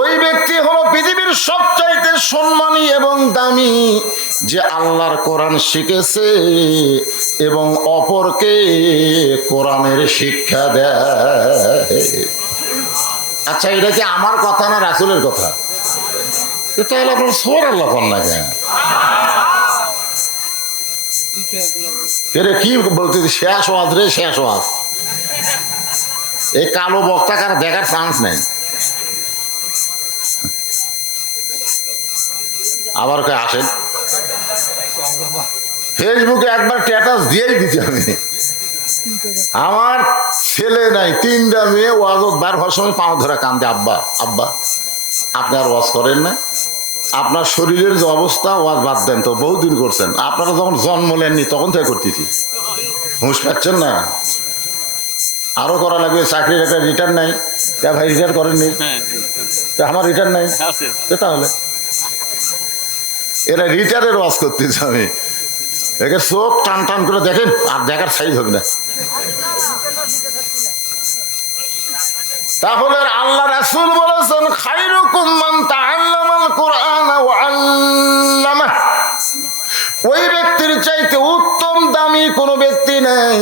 ওই ব্যক্তি হলো পৃথিবীর সবচাইতে সম্মানী এবং দামি, যে আল্লাহর কোরআন শিখেছে এবং অপরকে কোরআনের শিক্ষা দেয়। আচ্ছা, এটা কি আমার কথা না রাসূলের কথা? এটা হলো আপনার সুবহানাল্লাহ কন্যা কেন? কি বলতে শেষ ওয়াজ রে, শেষ ওয়াজ। এই কালো বক্তাকার দেখার চান্স নেই। আবার কে আসেন ফেসবুকে একবার স্ট্যাটাস দিয়েই দিচ্ছি আমি, আমার ছেলে নাই, 3টা মেয়ে ওয়াজত বার হওয়ার সময় পাও ধরে কান্দে, আব্বা আব্বা আপনি আর ওয়াজ করেন না, আপনার শরীরের যে অবস্থা, ওয়াজ বাদ দেন তো, বহুদিন করছেন, আপনারা যখন জন্ম নেননি তখন থেকে করতেছি, হুঁশ পাচ্ছেন না, আরো করা লাগবে, চাকরির একটা রিটার্ন নাই, ভাই রিটার্ন করেননি, আমার রিটার্ন নাই, তাহলে এরা রিটারের ওয়াজ করতেছে, আমি একে চোখ টান টান করে দেখেন, আর দেখার সাইজ হবে না। তাহলে আল্লাহ রাসূল বলেছেন, খায়রুকুম মান তাআল্লামাল কুরআন ওয়া আল্লামাহ। ওই ব্যক্তির চাইতে উত্তম দামি কোনো ব্যক্তি নেই,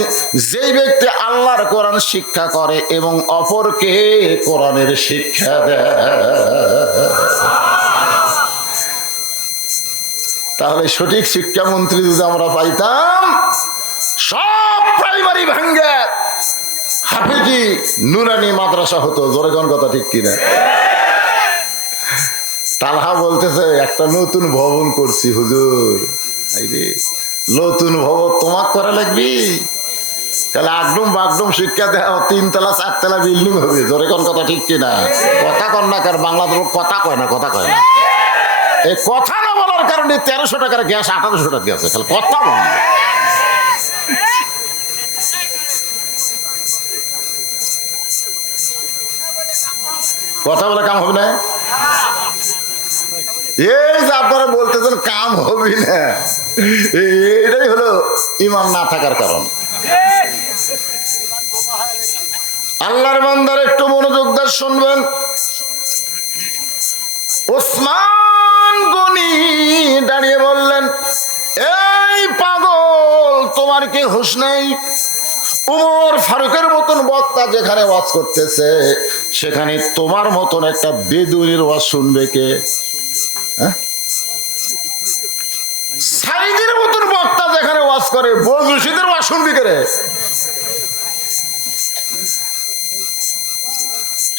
যেই ব্যক্তি আল্লাহর কোরআন শিক্ষা করে এবং অপরকে কোরআনের শিক্ষা দেয়। তাহলে সঠিক শিক্ষামন্ত্রী যদি আমরা পাইতাম, সব প্রাইমারি ভাঙ্গে হাফিজি নুরানি মাদ্রাসা হতো। জোরে কোন কথা ঠিক কিনা? তালহা বলতেছে, একটা নতুন ভবন করছি হুজুর। নতুন ভবন তোমাক করা লাগবি, তাহলে আগডুম বাগডুম শিক্ষা দেওয়া 3 তলা 4 তলা বিল্ডিং হবে। জোরে কোন কথা ঠিক কিনা? কথা কন না, কার বাংলাদেশ কথা কয় না, কথা কয় না। এই কথা না বলার কারণে 1300 টাকার গ্যাস 1800 টাকা গ্যাস, খালি কথা বল। কথা বলে কাম হবে না। এই যে আপনারা বলতেছেন কাম হবে না, এটাই হলো ঈমান না থাকার কারণ। আল্লাহর বান্দার একটু মনোযোগ দিয়ে শুনবেন। ওসমান গনি দাঁড়িয়ে বললেন, এই পাগল, তোমার কি হুঁশ নেই? উমর ফারুকের মতন বক্তা যেখানে ওয়াজ করতেছে, সেখানে তোমার মতন একটা বেদুইনের ওয়াজ শুনবে কে? সাইদের মতন বক্তা যেখানে ওয়াজ করে, বজুশিদের ওয়াজ শুনবি কে রে?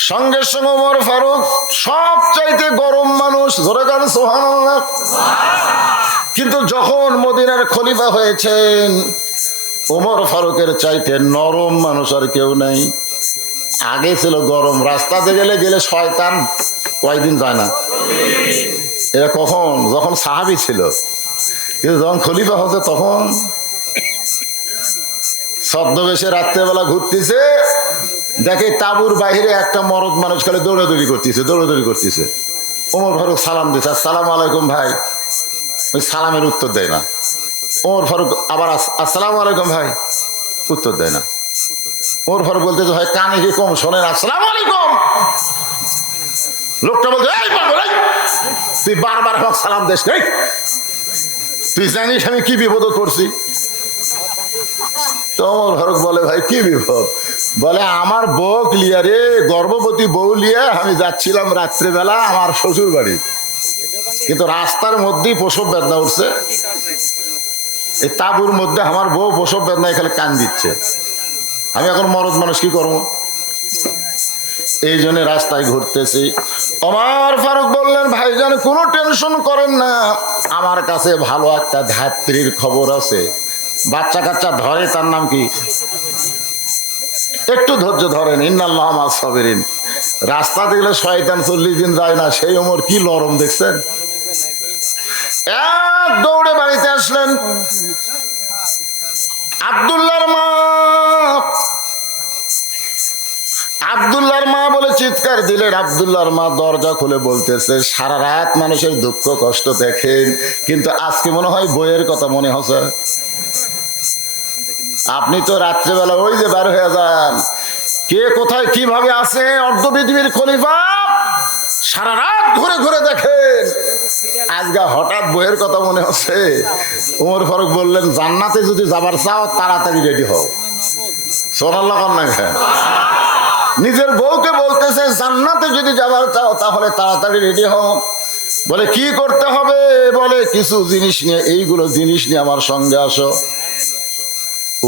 সঙ্গে সঙ্গে ওমর ফারুক সবচাইতে গরম মানুষ, ধরে গান সুবহানাল্লাহ। কিন্তু যখন মদিনার খলিফা হয়েছেন, ওমর ফারুকের চাইতে নরম মানুষ আর কেউ নাই। আগে ছিল গরম, রাস্তাতে গেলে গেলে শয়তান কয়দিন যায় না। এরা কখন? যখন সাহাবী ছিল। কিন্তু যখন খলিফা হচ্ছে তখন ছদ্মবেশে রাত্রেবেলা ঘুরতেছে, দেখে তাঁবুর বাইরে একটা মরদ মানুষ খালি দৌড়াদৌড়ি করতেছে, দৌড়াদৌড়ি করতেছে। ওমর ফারুক সালাম দিচ্ছে, আসসালামু আলাইকুম ভাই। ওই সালামের উত্তর দেয় না। ওমর ফারুক আবার আসসালামু আলাইকুম ভাই, উত্তর দেয় না। ওমর ফারুক বলতেছে, ভাই কানে কি কম শোনেন? আসসালামু আলাইকুম। লোকটা বলতে, এই পাগল, তুই বারবার আমাকে সালাম দিস, তুই জানিস আমি কি বিপদ করছি? তো ওমর ফারুক বলে, ভাই কি বিপদ? বলে, আমার বউ লিয়া রে, গর্ভবতী বউ লিয়া আমি যাচ্ছিলাম রাত্রেবেলা আমার শ্বশুর বাড়ি, কিন্তু রাস্তার মধ্যেই প্রসব বেদনা উঠছে। এই তাঁবুর মধ্যে আমার বউ প্রসব বেদনা এখানে কান দিচ্ছে, আমি এখন মরদ মানুষ কি করবো? এই জন্য রাস্তায় ঘুরতেছি। ওমর ফারুক বললেন, ভাইজান কোনো টেনশন করেন না, আমার কাছে ভালো একটা ধাত্রীর খবর আছে। বাচ্চা কাচ্চা ধরে, তার নাম কি? একটু ধৈর্য ধরেন, ইন্নাল্লাহ মা'আস সাবিরিন। রাস্তা দেখলে শয়তান 40 দিন যায় না, সেই ওমর কি নরম দেখছেন। এক দৌড়ে বাড়িতে আসলেন। আব্দুল্লাহর মা, আব্দুল্লাহর মা বলে চিৎকার দিলেন। আব্দুল্লাহর মা দরজা খুলে বলতেছে, সারা রাত মানুষের দুঃখ কষ্ট দেখেন, কিন্তু আজকে মনে হয় বইয়ের কথা মনে হচ্ছে। আপনি তো রাত্রেবেলা ওই যে বার হয়ে যান, কে কোথায় কিভাবে আছে, অর্ধ পৃথিবীর খলিফা সারা রাত ঘুরে ঘুরে দেখেন। আজকে হঠাৎ বইয়ের কথা মনে হচ্ছে। ওমর ফারুক বললেন, জান্নাতে যদি যাবার চাও তাড়াতাড়ি রেডি হও। সোনাল্লাহ কন্যা খান নিজের বউকে বলতেছে, জান্নাতে যদি যাবার চাও তাহলে তাড়াতাড়ি রেডি হও। বলে কি করতে হবে? বলে কিছু জিনিস নিয়ে, এইগুলো জিনিস নিয়ে আমার সঙ্গে আসো।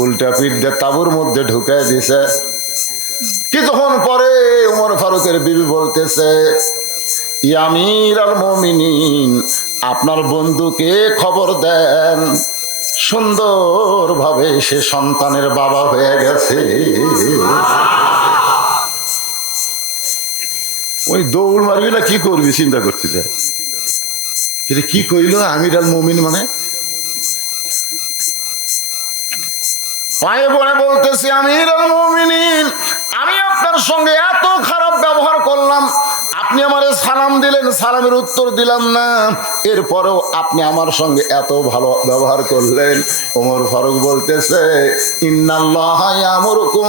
উল্টা পিঠ দিয়ে তাঁবুর মধ্যে ঢুকায় দিছে। কিছুক্ষণ পরে ওমর ফারুকের বিবি বলতেছে, ইয়া আমির আল মুমিনিন, আপনার বন্ধুকে খবর দেন, সুন্দরভাবে সে সন্তানের বাবা হয়ে গেছে। ওই দৌড় মারবি না কি করবি চিন্তা করতে চায়। কি কইল আমির আল মুমিন? মানে পায়ে পড়ে বলতেছি, আমির আল মুমিনিন, আমি আপনার সঙ্গে এত খারাপ ব্যবহার করলাম, আপনি আমারে সালাম দিলেন, সালামের উত্তর দিলাম না, এরপরেও আপনি আমার সঙ্গে এত ভালো ব্যবহার করলেন। ওমর ফারুক বলতেছে, ইন্নাল্লাহা ইয়ামুরুকুম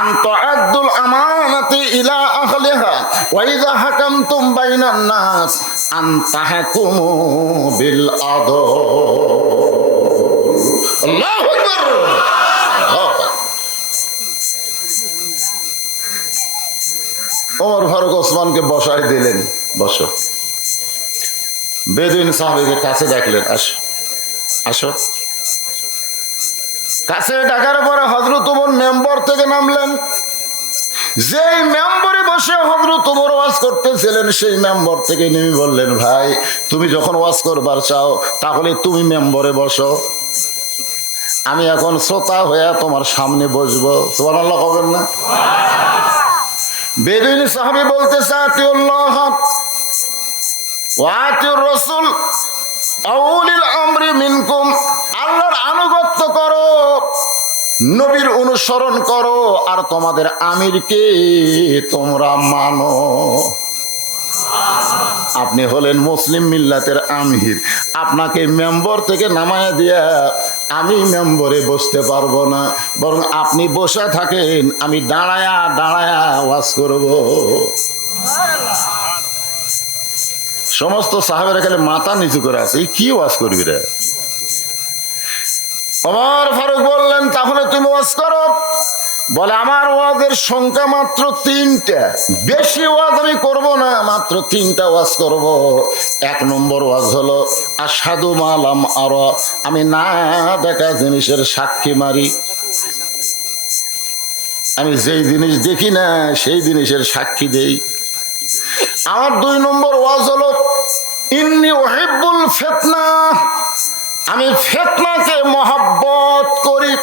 আন তুআদ্দুল আমানাতি ইলা আহলিহা ওয়া ইযা হাকামতুম বাইনান নাস আন তাহকুমু বিল আদল। আল্লাহু আকবার। ওমর ফারুক ওসমানকে বসায় দিলেন, বসো। বেদুইন সাহাবীকে কাছে ডাকলেন, আসো আসো। কাছে ডাকার পরে হযরত ওমর মেম্বার থেকে নামলেন। যেই মেম্বরে বসে হযরত ওমর ওয়াজ করতেছিলেন, সেই মেম্বার থেকে নেমে বললেন, ভাই তুমি যখন ওয়াজ করবার চাও তাহলে তুমি মেম্বরে বসো, আমি এখন শ্রোতা হয়ে তোমার সামনে বসবো। সুবহানাল্লাহ কবেন না? বেদুইন সাহাবী বলতেছে, আতিউল্লাহ ওয়া আতিউর রাসূল আউলিল আমরি মিনকুম, আল্লাহর আনুগত্য করো, নবীর অনুসরণ করো, আর তোমাদের আমিরকে তোমরা মানো। আপনি হলেন মুসলিম মিল্লাতের আমির, আপনাকে মেম্বর থেকে নামায় দিয়া আমি মেম্বরে বসতে পারবো না, বরং আপনি বসে থাকেন, আমি দাঁড়ায়া দাঁড়ায়া ওয়াজ করব। সমস্ত সাহাবেরা খালি মাথা নিচু করে আছে, কি ওয়াজ করবি রে? ওমর ফারুক বললেন, তাহলে তুমি ওয়াজ করো। বলে, আমার ওয়াজের সংখ্যা মাত্র 3টা, বেশি ওয়াজ আমি করব না, মাত্র 3টা ওয়াজ করব। 1 নম্বর ওয়াজ হলো আশহাদু মা লাম আরা, আমি না দেখা জিনিসের সাক্ষী মারি, আমি যেই জিনিস দেখি না সেই জিনিসের সাক্ষী দেই। আমার 2 নম্বর ওয়াজ হলো ইন্নী উহিব্বুল ফিতনা, আমি ফিতনাকে মহব্বত করি।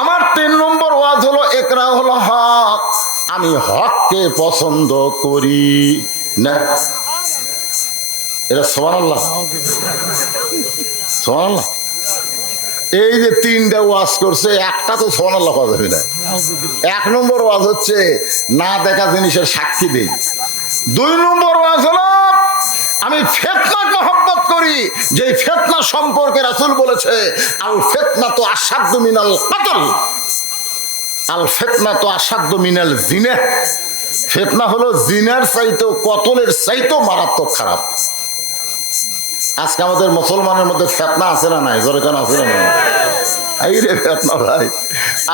আমার 3 নম্বর ওয়াজ হলো ইকরাহুল হক, আমি হককে পছন্দ করি না। এটা সুবহানাল্লাহ, সুবহানাল্লাহ। এই যে 3টা ওয়াজ করছে, একটা তো সুবহানাল্লাহ কথা হবে না। 1 নম্বর ওয়াজ হচ্ছে না দেখা জিনিসের সাক্ষী দেই। 2 নম্বর ওয়াজ হলো আমি ফিতনাকে মহব্বত করি, যে ফিতনা সম্পর্কে রাসূল বলেছে আল ফিতনা তো আশাদ্দু মিনাল কতল, আল ফিতনা তো আশাদ্দু মিনাল জিনা। ফিতনা হলো জিনার চাইতেও, কতলের চাইতেও মারাত্মক খারাপ। আজকে আমাদের মুসলমানের মধ্যে ফিতনা আছে না নাই? জোরে কেন আছে না? এই রে ফিতনা ভাই।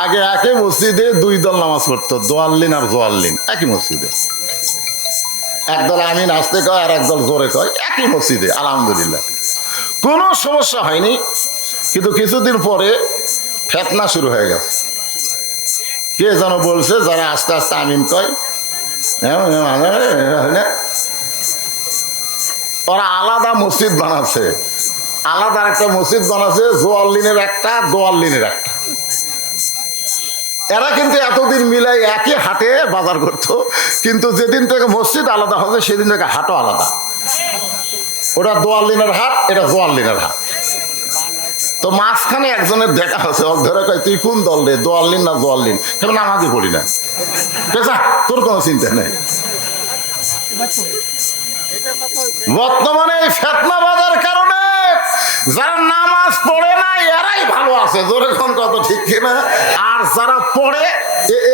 আগে একই মসজিদে 2 দল নামাজ পড়তো, দোয়াল্লিন আর জোয়াল্লিন, একই মসজিদে। একদল আমিন আসতে কয় আর একদল জোরে কয়, একই মসজিদে। আলহামদুলিল্লাহ কোনো সমস্যা হয়নি, কিন্তু কিছুদিন পরে ফিতনা শুরু হয়ে গেছে। কে যেন বলছে, যারা আস্তে আস্তে আমিন কয় ওরা আলাদা মসজিদ বানাচ্ছে, আলাদা একটা মসজিদ বানাচ্ছে, জোয়াল্লিনের একটা, দোয়াল্লিনের একটা। এরা কিন্তু এতদিন মিলাই একই হাটে বাজার করতো, কিন্তু যেদিন থেকে মসজিদ আলাদা হবে সেদিন থেকে হাটও আলাদা। ওটা দোয়াল্লিনের হাট, এটা জোয়াল্লিনের হাট। তো মাঝখানে একজনের দেখা আছে, ধরে কয় তুই কোন দল রে, দোয়াল্লিন না জোয়াল্লিন? কেন নামাজই পড়ি না। তোর কোনো চিন্তা নেই। বর্তমানে এই ফিতনা বাজার কারণে যারা নামাজ পড়ে না এরাই ভালো আছে, জোরে কোন কত ঠিক কিনা? আর যারা পড়ে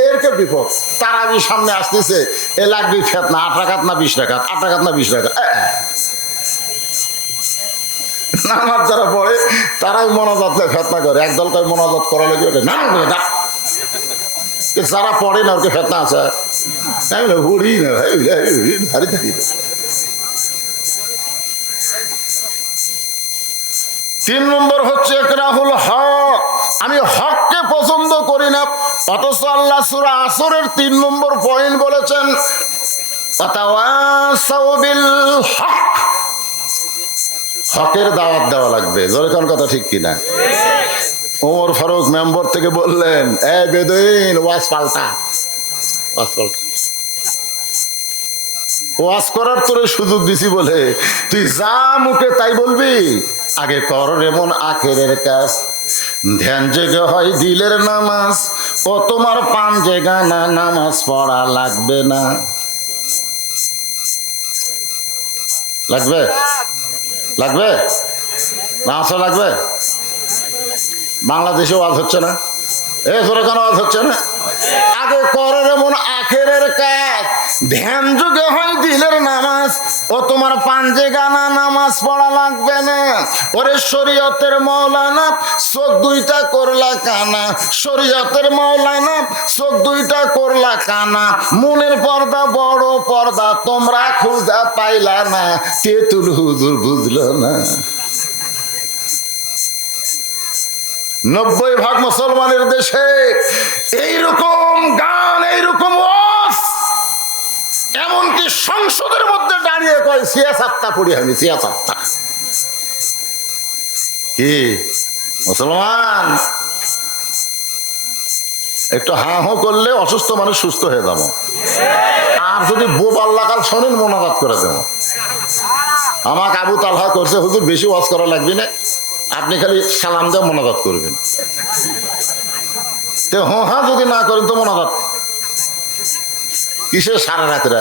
এর থেকে বিপদ। তারাবি সামনে আসতেছে, এ লাগবে ফেতনা, 8 রাকাত না 20 রাকাত, 8 রাকাত না 20 রাকাত। নামাজ যারা পড়ে তারাই মোনাজাত ফেতনা করে। একদল কয় মোনাজাত করা লেগে না, যারা পড়ে না ওকে ফেতনা আছে। হুড়ি না ভাই, ধারে ধারি। 3 নম্বর হচ্ছে ইকরাহুল হক। আমি হককে পছন্দ করি না, অথচ আল্লাহ সূরা আসরের 3 নম্বর পয়েন্ট বলেছেন ওয়াতাওয়াসাউ বিল হক। হকের দাওয়াত দেওয়া লাগবে। জোরে কোন কথা ঠিক কিনা? ওমর ফারুক মেম্বার থেকে বললেন, এ বেদুইন, ওয়াজ পাল্টা, ওয়াজ পাল্টা। ওয়াজ করার তোরে সুযোগ দিছি বলে তুই যা মুখে তাই বলবি? আগে কর এমন আখেরের কাজ, ধ্যান জেগে হয় দিলের নামাজ। ও তোমার পান জেগা না, নামাজ পড়া লাগবে না। লাগবে? লাগবে না? আসা লাগবে? বাংলাদেশে ওয়াজ হচ্ছে না? জোরে কেন ওয়াজ হচ্ছে না? আগে করো এমন আখেরের কাজ, ধ্যান যুগে হয় দিলের নামাজ। ও তোমার পাঞ্জে গানা, নামাজ পড়া লাগবে না। ওরে শরীয়তের মৌলানা, চোখ 2টা করলা কানা। শরীয়তের মৌলানা, চোখ 2টা করলা কানা। মনের পর্দা বড় পর্দা, তোমরা খুঁজা পাইলা না। তেতুল হুজুর বুঝলো না। 90% মুসলমানের দেশে এইরকম গান, এইরকম ওয়াজ, এমনকি সংসদের মধ্যে দাঁড়িয়ে কয় সিয়াসাত্তা পড়ি আমি, সিয়াসাত্তা। কি মুসলমান? একটু হাঁ হো করলে অসুস্থ মানুষ সুস্থ হয়ে যাবো। আর যদি বোবাল লাগাল শোনেন, মোনাজাত করে দেবো। আমাকে আবু তালহা করছে, হুজুর বেশি ওয়াজ করা লাগবে না, আপনি খালি সালাম দিয়ে মোনাজাত করবেন। তো হ্যাঁ যদি না করেন তো মোনাজাত কিসের সারা রাত্রে?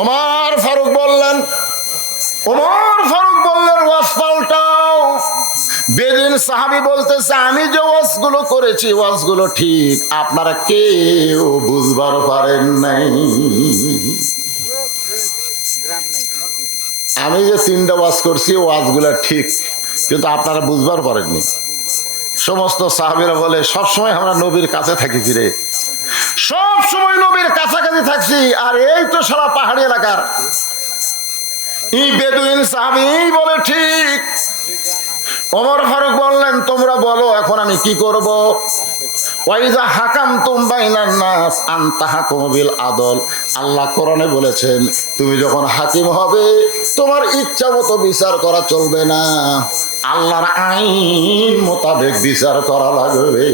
ওমর ফারুক বললেন, ওয়াজ পাল্টাও। বেদিন সাহাবী বলতেছে, আমি যে ওয়াজগুলো করেছি ওয়াজগুলো ঠিক, আপনারা কেউ বুঝবার পারেন নাই। আমি যে 3টা ওয়াজ করছি ওয়াজগুলা ঠিক, কিন্তু আপনারা বুঝবার পারেননি। সমস্ত সাহাবীরা বলে, সবসময় আমরা নবীর কাছে থাকি, রে সব সময় নবীর কাছাকাছি থাকছি, আর এই তো সারা পাহাড়ি এলাকার। এই বেদুইন সাহাবী বলে ঠিক। ওমর ফারুক বললেন, তোমরা বলো এখন আমি কি করব? ওয়াইজা হাকামতুম বাইনান নাস আন তাহকুমু বিল আদল। আল্লাহ কোরআনে বলেছেন, তুমি যখন হাকিম হবে তোমার ইচ্ছা মতো বিচার করা চলবে না, আল্লাহর আইন মোতাবেক বিচার করা লাগবে।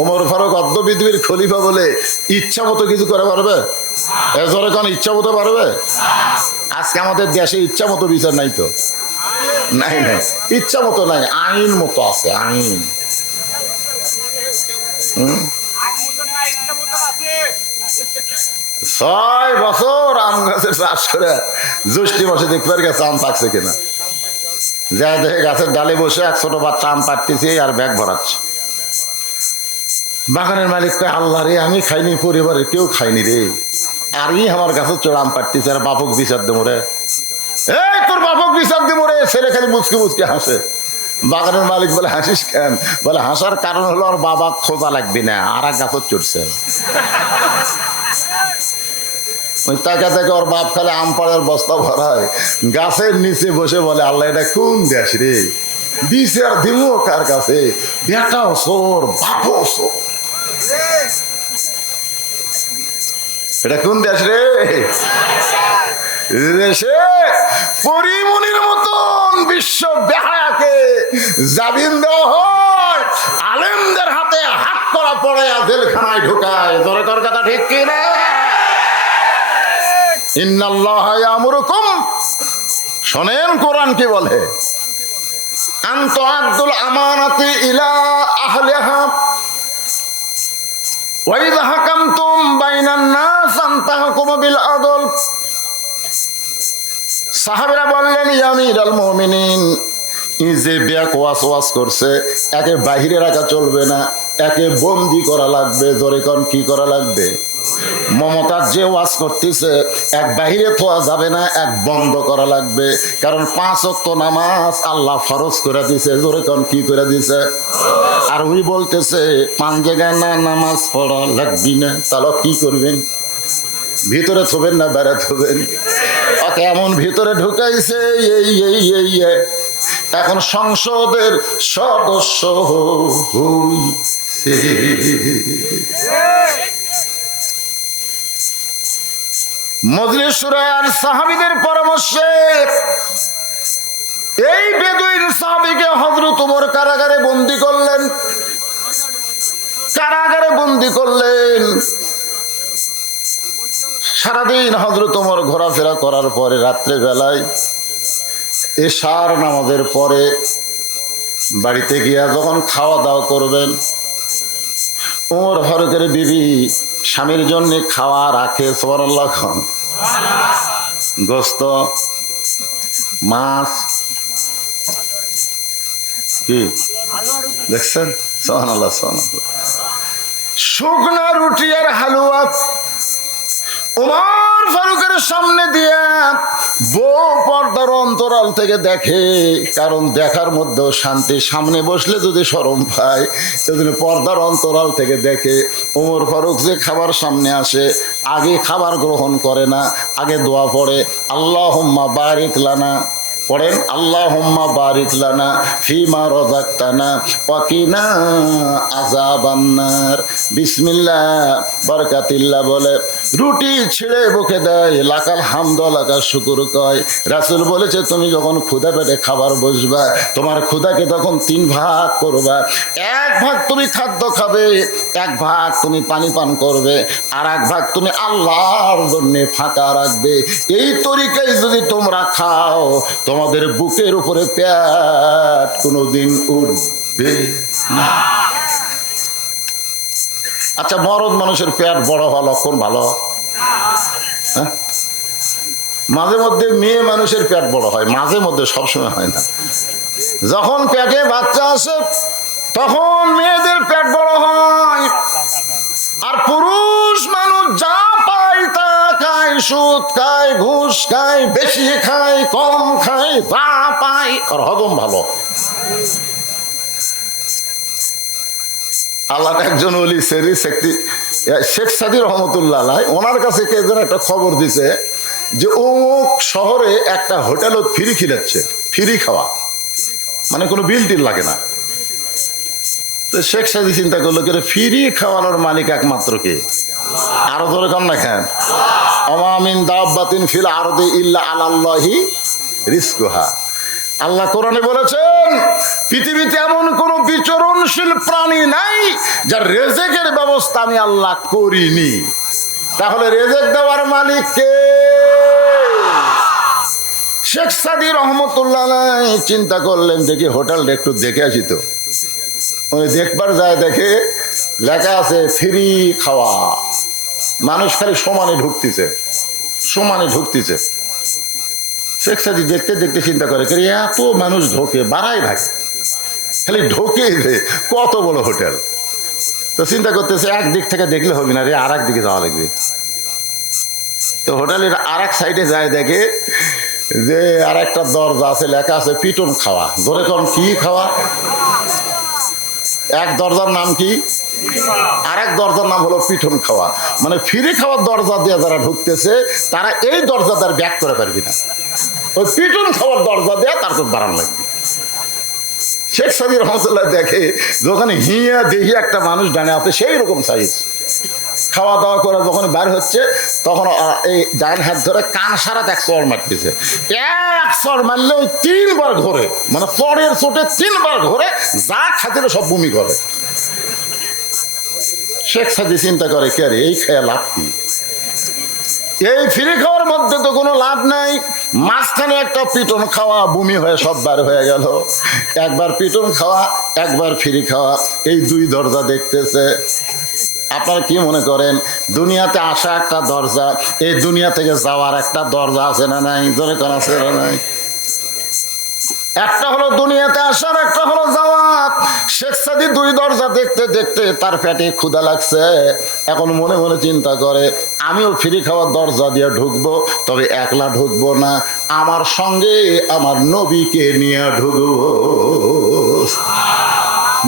ওমর ফারুক অদ্যবিদ্যুর খলিফা বলে ইচ্ছা মতো কিছু করে পারবে? এজরে কোন ইচ্ছা মতো পারবে? আজকে আমাদের দেশে ইচ্ছা মতো বিচার নাই তো, নাই নাই, ইচ্ছা মতো নাই, আইন মতো আছে, আইন। 6 বছর আম গাছের চাষ করে জ্যৈষ্ঠী মাসে দেখবার গেছে আম পাকছে কিনা। যা দেখে গাছের ডালে বসে এক ছোট বাচ্চা আম পাড়তেছে আর ব্যাগ ভরাচ্ছে। বাগানের মালিক কয়, আল্লাহ রে, আমি খাইনি, পরিবারের কেউ খাইনি রে, আর আমার গাছের চোর আম পাড়তেছে, আর বাপক বিচার দেবো রে। এই তোর বাপক বিচার দেবো রে। ছেলে খালি মুচকে মুচকে হাসে। বাগানের মালিক বলে, হাসিস কেন? বলে, হাসার কারণ হলো ওর বাবা খোঁজা লাগবে না, আর এক গাছত চড়ছে। তাকে থেকে ওর বাপ খালি আম পাড়ার বস্তা ভরায়, গাছের নিচে বসে বলে, আল্লাহ এটা কোন দেশ রে, বিচার দিব কার কাছে? বেটাও চোর, বাপও চোর, এটা কোন দেশ রে? দেশে পরিমনির মতন বিশ্ব বেহায়াকে জামিন দেওয়া হয়, আলেমদের হাতে হাত করা পড়ে জেলখানায় ঢুকায়। দরকার কথা ঠিক কিনা? ইন্নাল্লাহা ইয়ামুরুকুম, শোনেন কোরআন কি বলে, আন তুআদ্দুল আমানাতি ইলা আহলিহা ওয়া ইযা হাকামতুম বাইনান নাস আন তাহকুমু বিল আদল। সাহাবীরা বললেন, ইয়া আমিরাল মুমিনিন, যে ব্যাক ওয়াস করছে, একে বাহিরে রাখা চলবে না, একে বন্দি করা লাগবে। ধরে কোন কি করা লাগবে? মমতাজ যে ওয়াজ করতেছে, এক বাহিরে থোয়া যাবে না, এক বন্ধ করা লাগবে। কারণ 5 ওয়াক্ত নামাজ আল্লাহ ফরজ করে দিছে। ধরে কোন কি করে দিছে? আর উনি বলতেছে 5 জায়গায় না নামাজ পড়া লাগবি না। তাহলে কি করবেন? ভিতরে থবেন না বেড়া থবেন? ওকে এমন ভিতরে ঢুকাইছে, এই এখন সংসদের সদস্য হইছে। মজলিস শুরা আর সাহাবীদের পরামর্শে এই বেদুইন সাহাবীকে হযরত ওমর কারাগারে বন্দী করলেন। কারাগারে বন্দী করলেন। সারাদিন হযরত ওমর ঘোরাফেরা করার পরে রাত্রে বেলায় এশার নামাজের পরে বাড়িতে গিয়া যখন খাওয়া দাওয়া করবেন, ওমর ফারুকের বিবি স্বামীর জন্য খাওয়া রাখে। সুবহানাল্লাহ খান। গোস্ত, মাছ, কি দেখছেন? সুবহানাল্লাহ সুবহানাল্লাহ। শুকনা রুটি আর হালুয়া ওমর ফারুকের সামনে দিয়া বউ পর্দার অন্তরাল থেকে দেখে। কারণ দেখার মধ্যেও শান্তি। সামনে বসলে যদি শরম পায়, সেদিন পর্দার অন্তরাল থেকে দেখে। ওমর ফারুক যে খাবার সামনে আসে, আগে খাবার গ্রহণ করে না, আগে দোয়া পড়ে। আল্লাহুম্মা বারিক লানা, পড়েন আল্লাহুম্মা বারিক লানা ফিমা রাযাকতানা ওয়া কিনা আযাবান্নার। বিসমিল্লাহ বারাকাতিল্লাহ বলে রুটি ছিঁড়ে বুকে দেয়, লাকাল হামদ লাকাল শুকুর কয়। রাসূল বলেছে তুমি যখন ক্ষুধা পেটে খাবার বসবা, তোমার ক্ষুধাকে তখন 3 ভাগ করবা। 1 ভাগ তুমি খাদ্য খাবে, 1 ভাগ তুমি পানি পান করবে, আর 1 ভাগ তুমি আল্লাহর জন্য ফাঁকা রাখবে। এই তরিকায় যদি তোমরা খাও, তোমাদের বুকের উপরে পেট কোনোদিন উঠবে না। আচ্ছা, মরদ মানুষের পেট বড় হওয়া লক্ষণ ভালো? হ্যাঁ, মাঝে মধ্যে মেয়ে মানুষের পেট বড় হয়, মাঝে মধ্যে সবসময় হয় না। যখন পেটে বাচ্চা আসে তখন মেয়েদের পেট বড় হয়। আর পুরুষ মানুষ যা পায় তা খায়, সুদ খায়, ঘুষ খায়, বেশি খায়, কম খায়, যা পায়, আর হজম ভালো। আল্লাহ একজন ওলি শেখ সাদি রহমতুল্লাহ আলাইহি, ওনার কাছে কে যেন একটা খবর দিছে যে অমুক শহরে একটা হোটেল ফ্রি খিলাচ্ছে, ফ্রি খাওয়া, মানে কোনো বিল টিল লাগে না। তো শেখ সাদি চিন্তা করলো, কে ফ্রি খাওয়ানোর মালিক একমাত্র কে? আরো ধরে কম না খান। ওমা মিন দাব্বাতিন ফিল আরদি ইল্লা আলাল্লাহি রিজকুহা। আল্লাহ কোরআনে বলেছেন পৃথিবীতে এমন কোন বিচরণশীল প্রাণী নাই যার রেজেকের ব্যবস্থা আমি আল্লাহ করিনি। তাহলে রেজেক দেওয়ার মালিক কে? শেখ সাদি রহমতুল্লাহ আলাইহি চিন্তা করলেন, দেখি হোটেলটা একটু দেখে আসি। তো উনি দেখবার যায়, দেখে লেখা আছে ফ্রি খাওয়া। মানুষ খালি সমানে ঢুকতেছে, সমানে ঢুকতেছে। শেখ সাদি দেখতে দেখতে চিন্তা করে, এত মানুষ ঢোকে, বাড়াই ভাগে, খালি ঢোকে, কত বড় হোটেল। তো চিন্তা করতেছে একদিক থেকে দেখলে হবে না রে, আর এক দিকে যাওয়া লাগবে। তো হোটেলের আর এক সাইডে যায়, দেখে যে আর একটা দরজা আছে, লেখা আছে পিটন খাওয়া। ধরে কোন কি খাওয়া? এক দরজার নাম কি, আর এক দরজার নাম হলো পিটন খাওয়া। মানে ফ্রি খাওয়ার দরজা দিয়ে যারা ঢুকতেছে তারা এই দরজা দ্বার ব্যাক করে পারবি না, ওই পিটন খাওয়ার দরজা দিয়ে তারপর বাড়ান লাগবে। শেখ সাদি রহমতুল্লাহ দেখে যখন হিয়া দেখি একটা মানুষ ডানে আছে সেই রকম সাইজ, খাওয়া দাওয়া করে যখন বার হচ্ছে তখন এই ডান হাত ধরে কান সারাত 1 চড় মারতেছে। 1 চড় মারলে ওই 3 বার ঘোরে, মানে চড়ের চোটে 3 বার ঘোরে, যা খাতিরে সব বমি করে। শেখ সাদি চিন্তা করে, কে রে এই খেয়া লাভ কি? এই ফ্রি খাওয়ার মধ্যে তো কোনো লাভ নাই। মাঝখানে একটা পিটন খাওয়া, বমি হয়ে সব বার হয়ে গেল। একবার পিটন খাওয়া, একবার ফ্রি খাওয়া, এই 2 দরজা দেখতেছে। আপনারা কি মনে করেন, দুনিয়াতে আসা একটা দরজা, এই দুনিয়া থেকে যাওয়ার একটা দরজা আছে না নাই? ধরে কোন আছে না নাই? একটা হলো দুনিয়াতে আসার, একটা হলো যাওয়া। শেখ সাদী দুই দরজা দেখতে দেখতে তার পেটে ক্ষুধা লাগছে। এখন মনে মনে চিন্তা করে, আমিও ফ্রি খাওয়ার দরজা দিয়ে ঢুকবো, তবে একলা ঢুকবো না, আমার সঙ্গে আমার নবীকে নিয়ে ঢুকবো।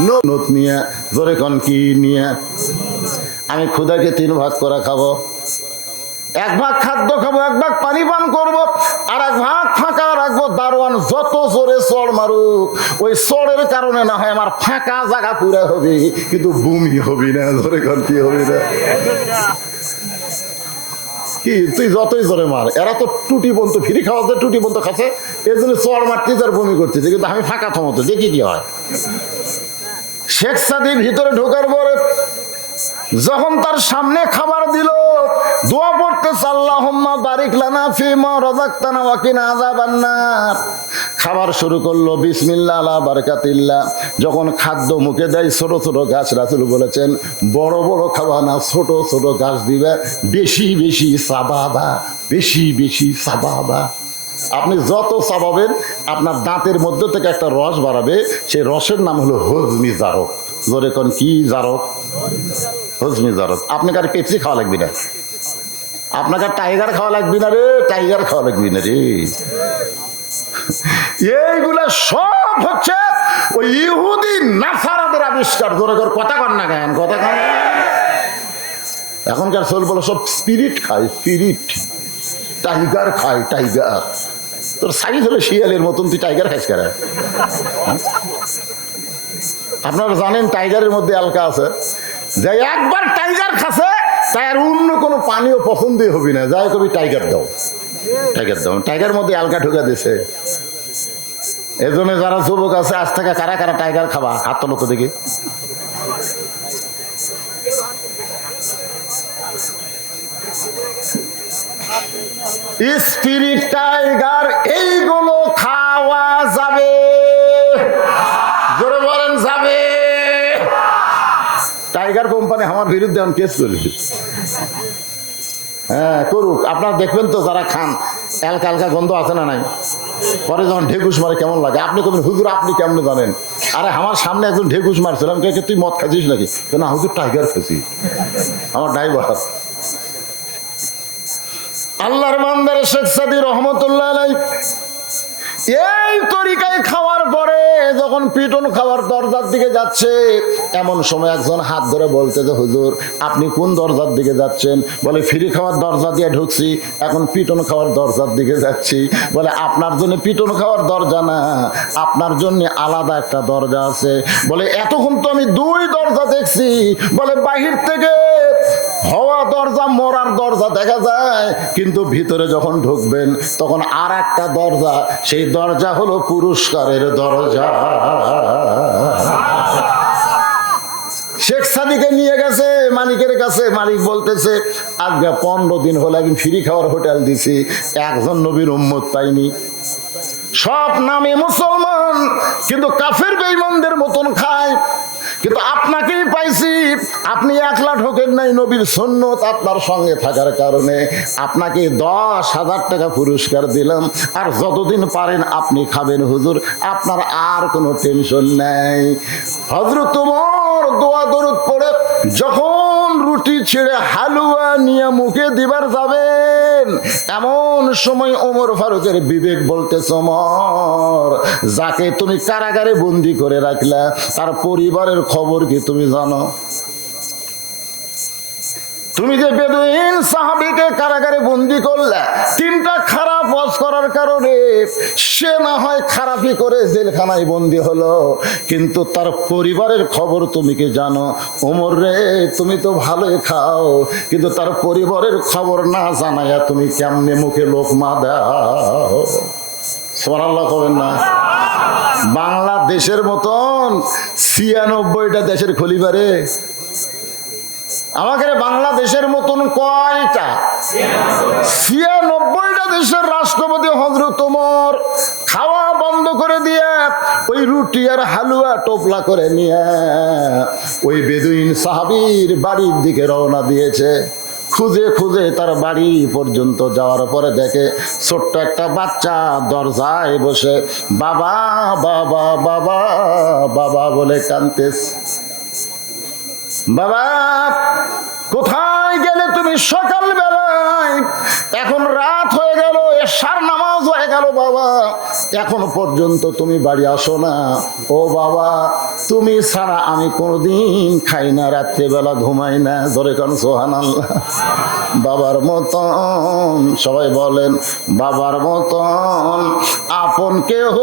নত নিয়ে, জোরে কোন কি নিয়ে? আমি ক্ষুধাকে 3 ভাগ করে খাবো। 1 ভাগ খাদ্য খাবো, 1 ভাগ পানি পান করবো, আর 1 ভাগ ফাঁকা রাখবো। দারোয়ান যত জোরে চড় মারুক, ওই চড়ের কারণে না হয় আমার ফাঁকা জায়গা পুরা হবে, কিন্তু বমি হবি না। ধরে কোন কি হবি না? কি তুই যতই জোরে মার, এরা তো টুটি বন্ধ, ফ্রি খাওয়াতে টুটি বন্ধ খাচ্ছে, এই জন্য চড় মারতেছে আর বমি করতেছে, কিন্তু আমি ফাঁকা থামতো, দেখি কি হয়। শেখ সাদী ভিতরে ঢোকার পরে যখন তার সামনে খাবার দিল, দোয়া পড়তেছে, আল্লাহুম্মা বারিক লানা ফিমা রাযাকতানা ওয়া কিনা আযাবান নার। খাবার শুরু করলো, বিসমিল্লাহ আলা বারাকাতিল্লাহ। যখন খাদ্য মুখে দেয়, ছোট ছোট গাছ, রাসূল বলেছেন বড় বড় খাওয়া না, ছোট ছোট গাছ দিবে, বেশি বেশি সাবাবা, বেশি বেশি সাবাবা। আপনি যত চাবাবেন আপনার দাঁতের মধ্যে থেকে একটা রস বাড়াবে, সেই রসের নাম হলো হজমি জারক। জোরে কোন কি জারক? হজমি জারক। আপনাকে আর পেপসি খাওয়া লাগবে না, আপনাকে টাইগার খাওয়া লাগবে না রে, টাইগার খাওয়া লাগবে না রে। এইগুলা সব হচ্ছে ওই ইহুদি নাসারাদের আবিষ্কার। জোরে কর কথা কর না কেন? কথা কর। এখনকার সোল বলো সব স্পিরিট খায়, স্পিরিট। টাইগার খায়, টাইগার। তোর সাইজ হলো শিয়ালের মতন, তুই টাইগার খাইস কেন? আপনারা জানেন টাইগারের মধ্যে আলকা আছে, যে একবার টাইগার খাসে তাই আর অন্য কোনো পানীয় পছন্দই হবি না, যাই কবি টাইগার দাও, টাইগার দাও। টাইগার মধ্যে আলকা ঢুকা দিছে। এজন্য যারা যুবক আছে, আজ থেকে কারা কারা টাইগার খাবা, হাত তোলো তো দেখি। স্পিরিট, টাইগার এইগুলো খাওয়া যাবে? জোরে বলেন যাবে? টাইগার কোম্পানি আমার বিরুদ্ধে আমি কেস করি। হ্যাঁ করুক, আপনারা দেখবেন তো যারা খান, এলকা এলকা গন্ধ আছে না নাই? পরে যখন ঢেকুস মারে কেমন লাগে? আপনি কোন হুজুর, আপনি কেমন জানেন? আরে আমার সামনে একজন ঢেকুস মারছিলাম, কে তুই মদ খাচ্ছিস নাকি? না হুজুর টাইগার খাচ্ছি, আমার ড্রাইভার। আল্লাহর বান্দার শেখ সাদী রহমতুল্লাহ আলাইহি এই তরিকায় খাওয়ার পরে যখন পিটন খাওয়ার দরজার দিকে যাচ্ছে, এমন সময় একজন হাত ধরে বলতে, যে হুজুর আপনি কোন দরজার দিকে যাচ্ছেন? বলে ফ্রি খাওয়ার দরজা দিয়ে ঢুকছি, এখন পিটন খাওয়ার দরজার দিকে যাচ্ছি। বলে আপনার জন্য পিটন খাওয়ার দরজা না, আপনার জন্য আলাদা একটা দরজা আছে। বলে এতক্ষণ তো আমি 2 দরজা দেখছি। বলে বাহির থেকে হওয়া দরজা, মরার দরজা দেখা যায়, কিন্তু ভিতরে যখন ঢুকবেন তখন আর একটা দরজা, সেই দরজা হলো পুরস্কারের দরজা। শেখ সাদীকে নিয়ে গেছে মালিকের কাছে। মালিক বলতেছে আজকে 15 দিন হলো একদিন ফ্রি খাওয়ার হোটেল দিছি, একজন নবীর উম্মত পাইনি। সব নামে মুসলমান, কিন্তু কাফের বেঈমানদের মতন খায়। কিন্তু আপনাকেই পাইছি, আপনি একলা ঢোকেন নাই, নবীর সুন্নত আপনার সঙ্গে থাকার কারণে আপনাকে 10,000 টাকা পুরস্কার দিলাম, আর যতদিন পারেন আপনি খাবেন হুজুর, আপনার আর কোনো টেনশন নাই। হযরত ওমর দোয়া দরুদ পড়ে যখন রুটি ছেড়ে হালুয়া নিয়ে মুখে দিবার যাবেন, এমন সময় ওমর ফারুকের বিবেক বলতেছে, ওমর যাকে তুমি কারাগারে বন্দি করে রাখলা, তার পরিবারের খবর কি তুমি জানো? তুমি যে বেদুইন সাহাবীকে কারাগারে বন্দি করলে 3টা খারাপ ওয়াজ করার কারণে, সে না হয় খারাপই করে জেলখানায় বন্দি হলো, কিন্তু তার পরিবারের খবর তুমি কি জানো? ওমর রে, তুমি তো ভালোই খাও, কিন্তু তার পরিবারের খবর না জানাইয়া তুমি কেমনে মুখে লোকমা দাও? সুবহানাল্লাহ কবেন না? বাংলাদেশের মতন 96টা দেশের খলিফারে, আমাকে বাংলাদেশের মতন কয়টা? 96টা দেশের রাষ্ট্রপতি হযরত ওমর খাওয়া বন্ধ করে দিয়ে ওই রুটি আর হালুয়া টোপলা করে নিয়ে ওই বেদুইন সাহাবীর বাড়ির দিকে রওনা দিয়েছে। খুঁজে খুঁজে তার বাড়ি পর্যন্ত যাওয়ার পরে দেখে ছোট্ট একটা বাচ্চা দরজায় বসে বাবা বাবা বাবা বাবা বলে কাঁদতেছে। বাবা কোথায় গেলে তুমি? সকাল বেলায়, এখন রাত হয়ে গেল, এশার নামাজ হয়ে গেল বাবা, এখন পর্যন্ত তুমি বাড়ি আসো না। ও বাবা তুমি ছাড়া আমি কোনোদিন খাই না, রাত্রেবেলা ঘুমাই না। ধরে কান সুবহানাল্লাহ। বাবার মতন, সবাই বলেন বাবার মতন আপন কেহ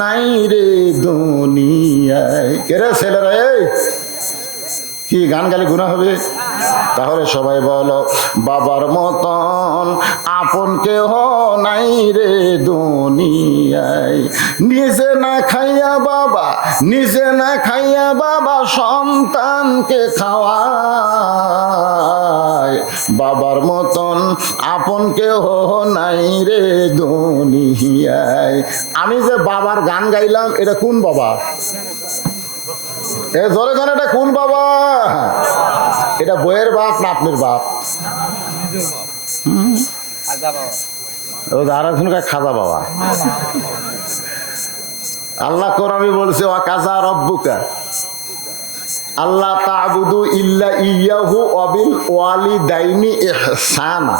নাই রে দুনিয়ায়। কে রে ছেলেরা? কি গান গালে গুনাহ হবে? তাহলে সবাই বলো বাবার মতন আপন কেহ নাই রে দুনিয়ায়। নিজে না খাইয়া বাবা, নিজে না খাইয়া বাবা সন্তানকে খাওয়ায়। বাবার মতন আপন কেহ নাই রে দুনিয়ায়। আমি যে বাবার গান গাইলাম, এটা কোন বাবা? এ ধরে গান, এটা কোন বাবা? এটা বইয়ের বাপ না আপনার বাপ? আর একজনকে খাজা বাবা। আল্লাহ কোরআনে বলছে ওয়াকাযা রাব্বুকা আল্লাহ তা'বুদু ইল্লা ইয়্যাহু ওয়া বিল ওয়ালিদাইনি ইহসানা।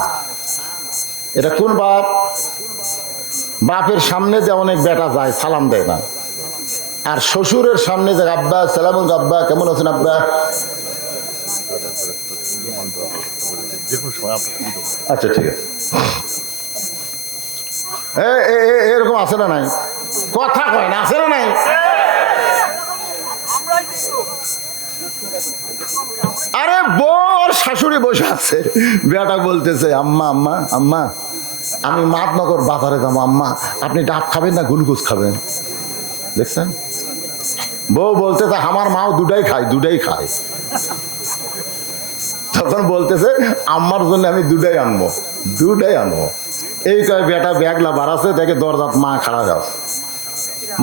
এটা কোন বাপ? বাপের সামনে যে অনেক বেটা যায় সালাম দেয় না, আর শ্বশুরের সামনে যে আব্বা সালাম আব্বা কেমন আছেন আব্বা, আচ্ছা ঠিক আছে, এরকম আছে না নাই? কথা কয় না, আছে না নাই? আরে বর শাশুড়ি বসে আছে, বেটা বলতেছে আম্মা আম্মা আম্মা আমি মাতনগর বাজারে যাবো, আম্মা আপনি ডাব খাবেন না গ্লুকোজ খাবেন? দেখছেন? বউ বলতেছে আমার মাও দুটাই খায়, দুটাই খায়। তখন বলতেছে আম্মার জন্য আমি দুটাই আনবো, দুটাই আনবো। এই কয় বেটা ব্যাগলা বাড়াচ্ছে, দেখে দরজাত মা খাড়া যাও,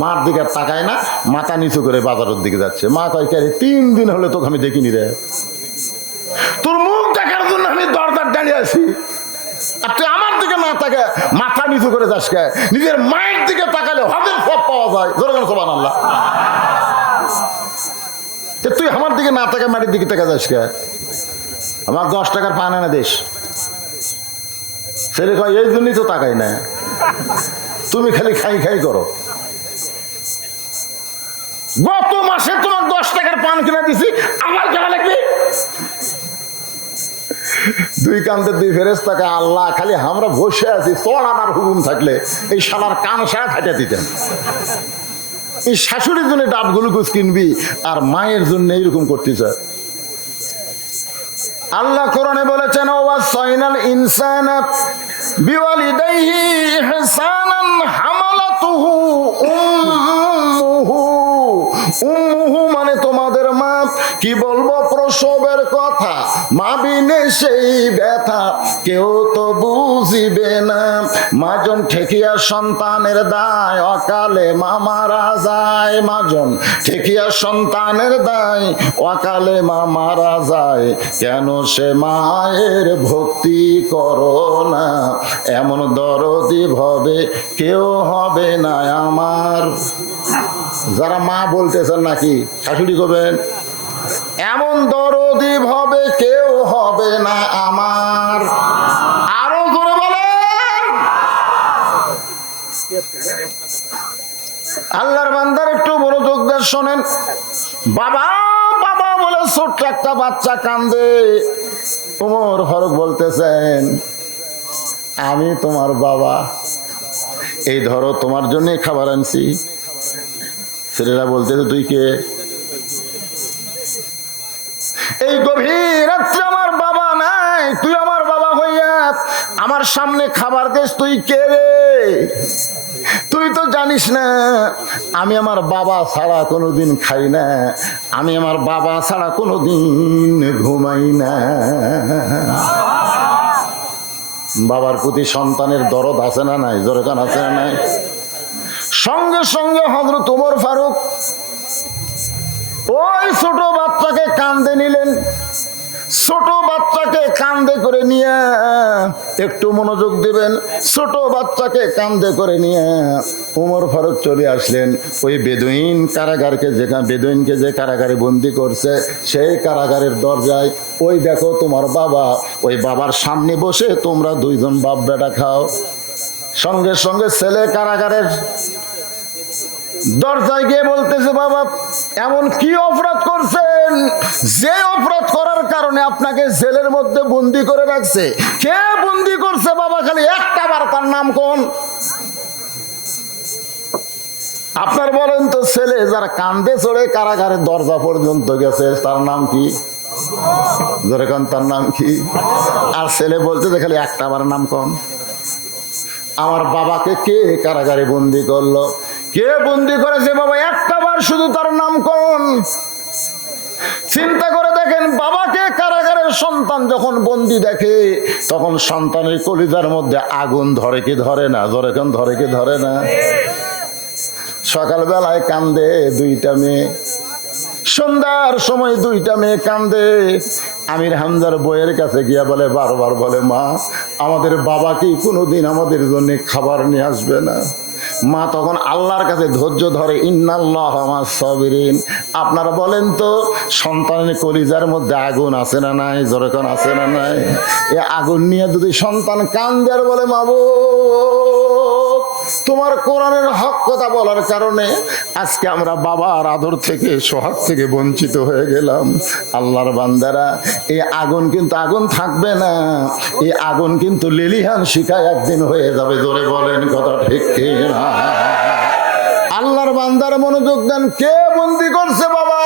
মার দিকে তাকায় না, মাথা নিচু করে বাজারের দিকে যাচ্ছে। মা কয় কে 3 দিন হলে তোকে আমি দেখিনি রে, তোর মুখ দেখার জন্য আমি দরজার দাঁড়িয়ে আছি, আর তুই আমার দিকে না তাকায় মাথা নিচু করে যাস কে? নিজের মায়ের দিকে তাকালে হজের সব পাওয়া যায়। সুবহানাল্লাহ। তুই আমার দিকে না তাকায় মাটির দিকে তাকা যাস কে? আমার 10 টাকার পান এনে দেশ। ছেলে কয় এই জন্যই তো তাকাই না, তুমি খালি খাই খাই করো। গত মাসে তোমার 10 টাকার পান কিনে দিছি, আমার কেনা লাগবে? 2 কান্তের 2 ফেরেশতাকে আল্লাহ খালি আমরা বসে আছি, তোর আমার হুকুম থাকলে এই শালার কান সারা ফাটিয়ে দিতেন। এই শাশুড়ির জন্য ডাব গ্লুকোজ কিনবি, আর মায়ের জন্য এইরকম করতে চায়। আল্লাহ কোরআনে বলেছেন ওয়াসাইনাল ইনসানা বিওয়ালিদাইহি ইহসানান হামালাতুহু উম্মুহু। উম্মুহু মানে তোমাদের মা। কি বলবো প্রসবের কথা, মা বিনে সেই ব্যথা কেউ তো বুঝিবে না। মাজন ঠেকিয়া সন্তানের দায়, অকালে মা মারা যায়। মাজন ঠেকিয়া সন্তানের দায়, অকালে মা মারা যায়। কেন সে মায়ের ভক্তি করো না, এমন দরদি ভবে কেউ হবে না আমার। যারা মা বলতেছেন নাকি শাশুড়ি করবেন, এমন দরদি ভবে কেউ হবে না আমার। আরো জোরে বলেন। আল্লাহর বান্দার একটু মনোযোগ দিয়ে শোনেন। বাবা বাবা বলে ছোট্ট একটা বাচ্চা কান্দে। ওমর ফারুক বলতেছেন আমি তোমার বাবা, এই ধরো তোমার জন্য খাবার আনছি। ছেলেরা বলতেছে তুই কে? এই গভীর রাত্রে আমার বাবা নাই, তুই আমার বাবা হইয়া আমার সামনে খাবার দেস, তুই কে রে? তুই তো জানিস না আমি আমার বাবা ছাড়া কোনোদিন খাই না, আমি আমার বাবা ছাড়া কোনোদিন ঘুমাই না। বাবার প্রতি সন্তানের দরদ আছে না নাই? জোরকান আছে না নাই? সঙ্গে সঙ্গে হযরত ওমর ফারুক ওই ছোট বাচ্চাকে কাঁদে নিলেন। ছোট বাচ্চাকে কান কান্দে করে নিয়ে, একটু মনোযোগ দিবেন, ছোট বাচ্চাকে কান্দে করে নিয়ে ওমর ফারুক চলে আসলেন ওই বেদুইন কারাগারকে, যেখানে বেদুইনকে যে কারাগারে বন্দি করছে সেই কারাগারের দরজায়। ওই দেখো তোমার বাবা, ওই বাবার সামনে বসে তোমরা দুইজন বাপ বেটা খাও। সঙ্গে সঙ্গে ছেলে কারাগারের দরজায় গিয়ে বলতেছে, বাবা এমন কি অপরাধ করছেন যে অপরাধ করার কারণে আপনাকে জেলের মধ্যে বন্দি করে রাখছে? কে বন্দি করছে বাবা? খালি একটা বার তার নাম কোন? আপনার বলেন তো, ছেলে যারা কান্দে চড়ে কারাগারের দরজা পর্যন্ত গেছে তার নাম কি? যেরকম তার নাম কি? আর ছেলে বলতে যে খালি একটা বার নাম কোন? আমার বাবাকে কে কারাগারে বন্দি করলো? কে বন্দি করেছে বাবা? একটা বার শুধু তার নাম কোন? চিন্তা করে দেখেন, বাবাকে কারাগারের সন্তান যখন বন্দি দেখে তখন সন্তানের কলিজার মধ্যে আগুন ধরে কি ধরে না? যেরকম ধরে কি ধরে না? সকালবেলায় কান্দে দুইটা মেয়ে, সন্ধ্যার সময় দুইটা মেয়ে কান্দে। আমির হামজার বইয়ের কাছে গিয়া বলে, বারবার বলে, মা আমাদের বাবা কি কোনোদিন আমাদের জন্য খাবার নিয়ে আসবে না? মা তখন আল্লাহর কাছে ধৈর্য ধরে, ইন্নাল্লাহ মাস সাবিরিন। আপনারা বলেন তো, সন্তানের কলিজার মধ্যে আগুন আছে না নাই? যেরকম আছে না নাই? এ আগুন নিয়ে যদি সন্তান কান্দে আর বলে, মাবো তোমার কোরআনের হক কথা বলার কারণে আজকে আমরা বাবার আদর থেকে, সোহাগ থেকে বঞ্চিত হয়ে গেলাম। আল্লাহর বান্দারা, এই আগুন কিন্তু আগুন থাকবে না, এই আগুন কিন্তু লিলিহান শিখায় একদিন হয়ে যাবে। জোরে বলেন কথা ঠিক কি না? আল্লাহর বান্দারা মনোযোগ দেন। কে বন্দি করছে বাবা?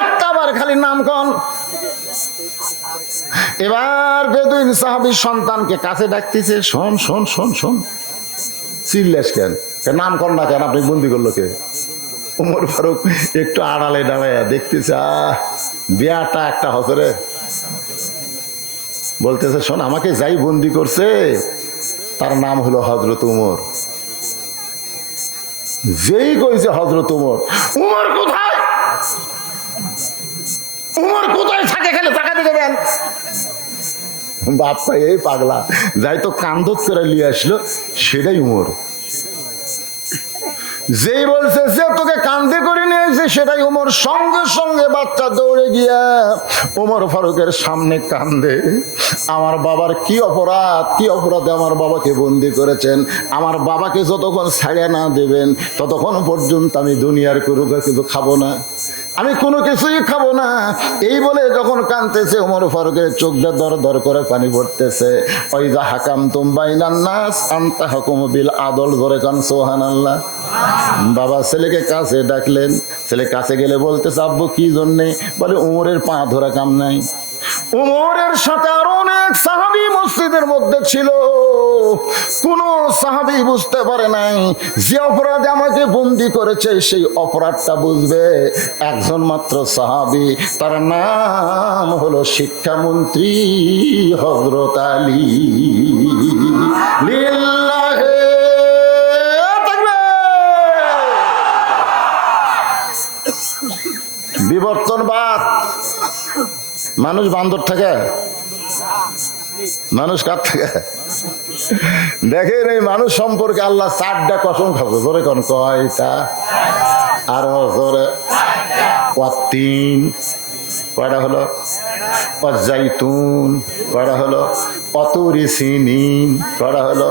একটা বার খালি নাম কোন? এবার বেদুইন সাহাবীর সন্তানকে কাছে ডাকতেছে, শোন শোন শোন শোন। চিল্লাস কেন? নাম কর না কেন? আপনি বন্দি করলো কে? ওমর ফারুক একটু আড়ালে দাঁড়ায় দেখতেছে, বিয়াটা একটা হসরে। বলতেছে, শোন, আমাকে যাই বন্দি করছে তার নাম হলো হযরত উমর। যেই কইছে হযরত উমর, উমর কোথায়? উমর কোথায় থাকে? খেলে তাকাতে দেবেন। বাপ্পা এই পাগলা যাই তো কান্দত করে নিয়ে আসলো, সেটাই উমর। যেই বলছে যে তোকে কান্দে করে নিয়ে এসে সেটাই উমর। সঙ্গে সঙ্গে বাচ্চা দৌড়ে গিয়া ওমর ফারুকের সামনে কান্দে, আমার বাবার কি অপরাধ, কি অপরাধে আমার বাবাকে বন্দি করেছেন? আমার বাবাকে যতক্ষণ ছাড়িয়ে না দেবেন ততক্ষণ পর্যন্ত আমি দুনিয়ার কোনো কিছু খাবো না, আমি কোনো কিছুই খাবো না। এই বলে যখন কাঁদতেছে, ওমর ফারুকের চোখটা দর দর করে পানি পড়তেছে। ওইদা হাকাম তুম বাইনান নাস আনতা হুকুম বিল আদল, ধরে কান সুবহানাল্লাহ। বাবা ছেলেকে কাছে ডাকলেন, ছেলে কাছে গেলে বলতেছে, আব্বু কি জন্যে? বলে, উমরের পা ধরা কাম নাই। উমরের সাথে আরো অনেক সাহাবী মসজিদের মধ্যে ছিল, কোন সাহাবী বুঝতে পারে নাই যে অপরাধে আমাকে বন্দি করেছে সেই অপরাধটা বুঝবে একজন মাত্র সাহাবী, তার নাম হলো শিক্ষামন্ত্রী হযরত আলী। লিল্লাহে বিবর্তনবাদ। মানুষ বান্দর থাকে, মানুষ কার থাকে? দেখেন এই মানুষ সম্পর্কে আল্লাহ 4টা কসম খাবো। জোরে কোন? কয়টা? আরো জোরে। ওয়াতিন কয়টা হলো? ওয়াজাইতুন কয়টা হলো? অতুরি সিনিন কয়টা হলো?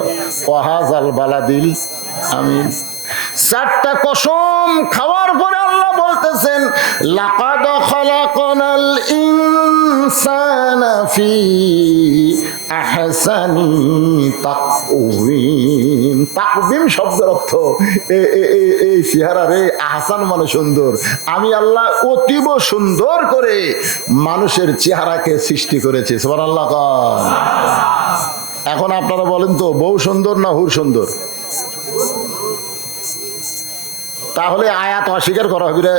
ওয়াহাজাল বালাদিল আমিন। 4টা কসম খাওয়ার পরে আল্লাহ বলতেছেন, লাকাদ খালাকনাল ইনসানা ফি আহসানি তাকওয়িম। তাকওয়িম শব্দের অর্থ এই চেহারা রে, আহসান মানে সুন্দর। আমি আল্লাহ অতীব সুন্দর করে মানুষের চেহারাকে সৃষ্টি করেছি। সুবহানাল্লাহ। এখন আপনারা বলেন তো, বউ সুন্দর না হুর সুন্দর? তাহলে আয়াত অস্বীকার করা হবে রে।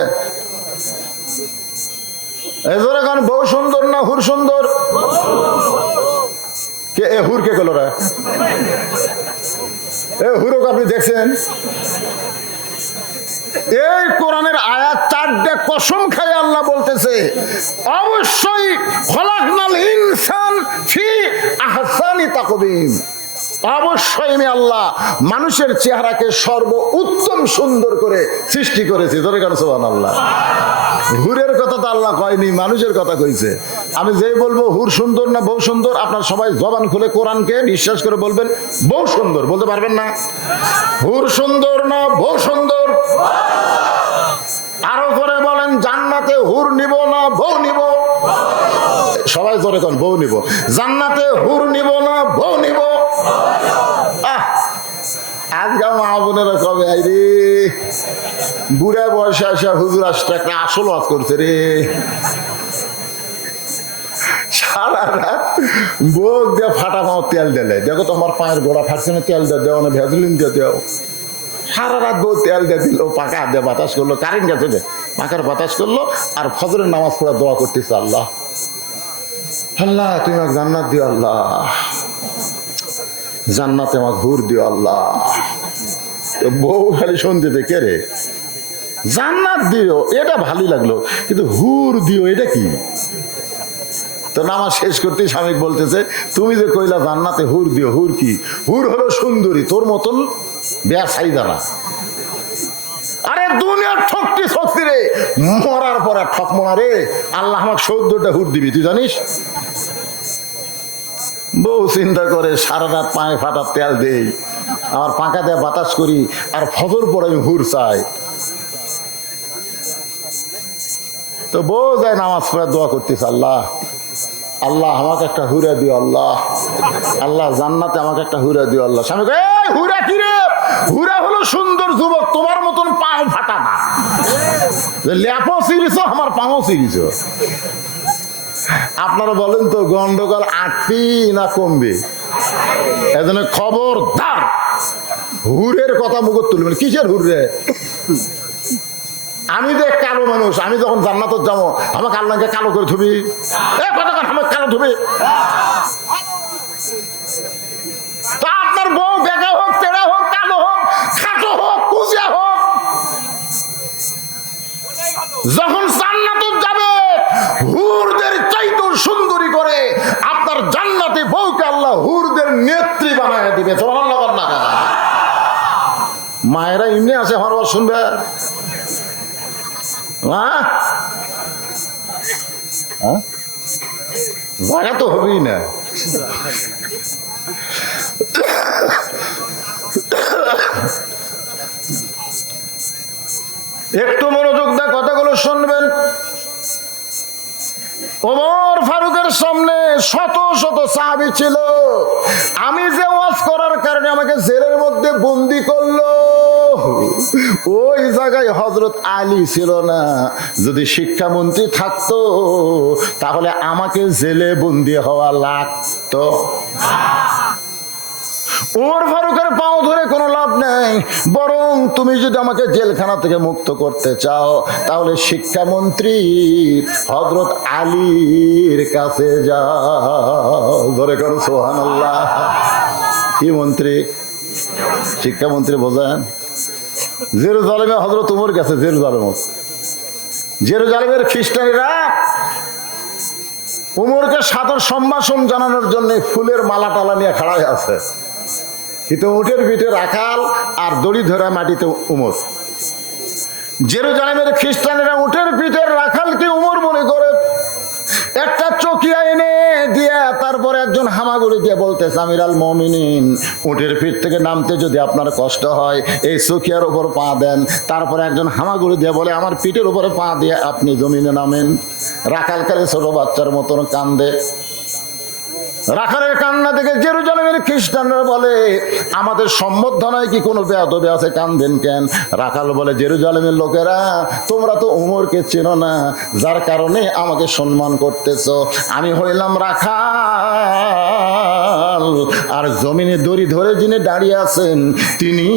এজোরে গান, বউ সুন্দর না হুর সুন্দর? কে এ হুর কে গেল রে? এ হুরক আপনি দেখছেন? এই কোরআনের আয়াত 4টে কসম খায় আল্লাহ বলতেছে, অবশ্যই খলাকনাল ইনসান ফি আহসানি তাকবীম, অবশ্যই আমি আল্লাহ মানুষের চেহারাকে সর্বোত্তম সুন্দর করে সৃষ্টি করেছি। ধরে কেন সুবহানাল্লাহ। হুরের কথা তো আল্লাহ কয়নি, মানুষের কথা কইছে। আমি যেই বলবো হুর সুন্দর না বউ সুন্দর, আপনার সবাই জবান খুলে কোরআনকে বিশ্বাস করে বলবেন বউ সুন্দর। বলতে পারবেন না? হুর সুন্দর না বউ সুন্দর? আরো করে বলেন, জান্নাতে হুর নিব না বউ নিব? সবাই জোরে কোন বউ নিব। জান্নাতে হুর নিব না বউ নিব? আজকাল মা বোনেরা কবে আই রে, বুড়া বয়সে আসা হুজুর আসতে একটা আসল ওয়াজ করছে রে। সারা রাত বোক দিয়ে ফাটা পাও তেল দিলে, দেখো তোমার পায়ের গোড়া ফাটছে না, তেল দিয়ে দেও না, ভেজলিন দিয়ে দেও। সারা রাত বউ তেল দিয়ে দিল, পাকা হাত দিয়ে বাতাস করলো, কারেন্ট গেছে রে, পাখার বাতাস করলো, আর ফজরের নামাজ পড়া দোয়া করতেছে, আল্লাহ আল্লাহ তুমি আমাকে জান্নাত দিও, আল্লাহ জান্নাতে আমাকে হুর দিও আল্লাহ। বউ খালি শুনতে কে রে জান্নাত দিও, এটা ভালোই লাগলো, কিন্তু হুর দিও এটা কি? তো নামাজ শেষ করতেই স্বামী বলতেছে, তুমি যে কইলা জান্নাতে হুর দিও, হুর কি? হুর হলো সুন্দরী, তোর মতন বেয়াসাইদা না। আরে দুনিয়ার ঠকটি শক্তি রে, মরার পরে ঠক মরা রে, আল্লাহ আমাকে ১৪টা হুর দিবি, তুই জানিস? বউ চিন্তা করে সারা রাত পায়ে ফাটা তেল দেই, আর পাকা দিয়ে বাতাস করি, আর ফজর পরে আমি হুর চাই। তো বউ যায় নামাজ পড়ে দোয়া করতেছে, আল্লাহ আল্লাহ আমাকে একটা হুরা দিও আল্লাহ, আল্লাহ জান্নাতে আমাকে একটা হুরা দিও আল্লাহ। স্বামী কয়, এই হুরা কি রে? হুরা হলো সুন্দর যুবক, তোমার মতন পাও ফাটা না। ল্যাপও সিরিছ, আমার পাও সিরিছ। আপনারা বলেন তো গন্ডগোল আটবি না কমবে? এজন্য খবরদার হুরের কথা মুখ তুলবেন। কিসের হুর রে? আমি যে কালো মানুষ, আমি যখন জান্নাতে যাবো আমাকে আল্লাহকে কালো করে ধুবি? আমাকে কালো ধুবি? তা আপনার বউ বেগা হোক, তেড়া হোক, কালো হোক, খাটো হোক, কুচিয়া হোক, যখন জান্নাতে যাবে হুরদের চাইতে সুন্দরী করে আপনার জান্নাতে বউকে আল্লাহ হুরদের নেত্রী বানায় দিবে। সুবহানাল্লাহ। মায়েরা এমনি আছে, হরবার শুনবে জায়গা তো হবেই না। একটু মনোযোগ দিয়ে কথাগুলো শুনবেন। ওমর ফারুকের সামনে শত শত সাহাবী ছিল। আমি যে ওয়াজ করার কারণে আমাকে জেলের মধ্যে বন্দি করলো, ওই জায়গায় হযরত আলী ছিল না। যদি শিক্ষামন্ত্রী থাকতো তাহলে আমাকে জেলে বন্দি হওয়া লাগতো। ওমর ফারুকের পাও ধরে কোনো লাভ নেই, বরং তুমি যদি আমাকে জেলখানা থেকে মুক্ত করতে চাও তাহলে শিক্ষামন্ত্রী হযরত আলীর কাছে যাও। ধরে করো সুবহানাল্লাহ। কি মন্ত্রী? শিক্ষামন্ত্রী বোঝেন? জেরুজালেমে হযরত ওমর গেছে। জেরুজালেমের খ্রিস্টানেরা ওমরকে সাদর সম্ভাষণ জানানোর জন্য ফুলের মালা টালা নিয়ে খাড়া হয়ে আছে, কিন্তু উটের পিঠে রাখাল আর দড়ি ধরা মাটিতে উমর। জেরুজালেমের খ্রিস্টানেরা উটের পিঠের রাখালকে উমর মনে করে একটা চকিয়া এনে দিয়া তারপরে একজন হামাগুড়ি দিয়ে বলতেছে, আমিরাল মুমিনিন, উটের পিঠ থেকে নামতে যদি আপনার কষ্ট হয় এই চকিয়ার উপর পা দেন। তারপরে একজন হামাগুড়ি দিয়ে বলে, আমার পিঠের উপরে পা দিয়ে আপনি জমিনে নামেন। রাখালকালে ছোট বাচ্চার মতন কান্দে। রাখালের কান্না থেকে জেরুজালেমের খ্রিস্টানরা বলে, আমাদের সম্বর্ধনায় কি কোনো বেয়াদবি আছে, কান্দেন কেন? রাখাল বলে, জেরুজালেমের লোকেরা তোমরা তো উমরকে চেনো না, যার কারণে আমাকে সম্মান করতেছ। আমি হইলাম রাখাল, আর জমিনে দড়ি ধরে যিনি দাঁড়িয়ে আছেন তিনি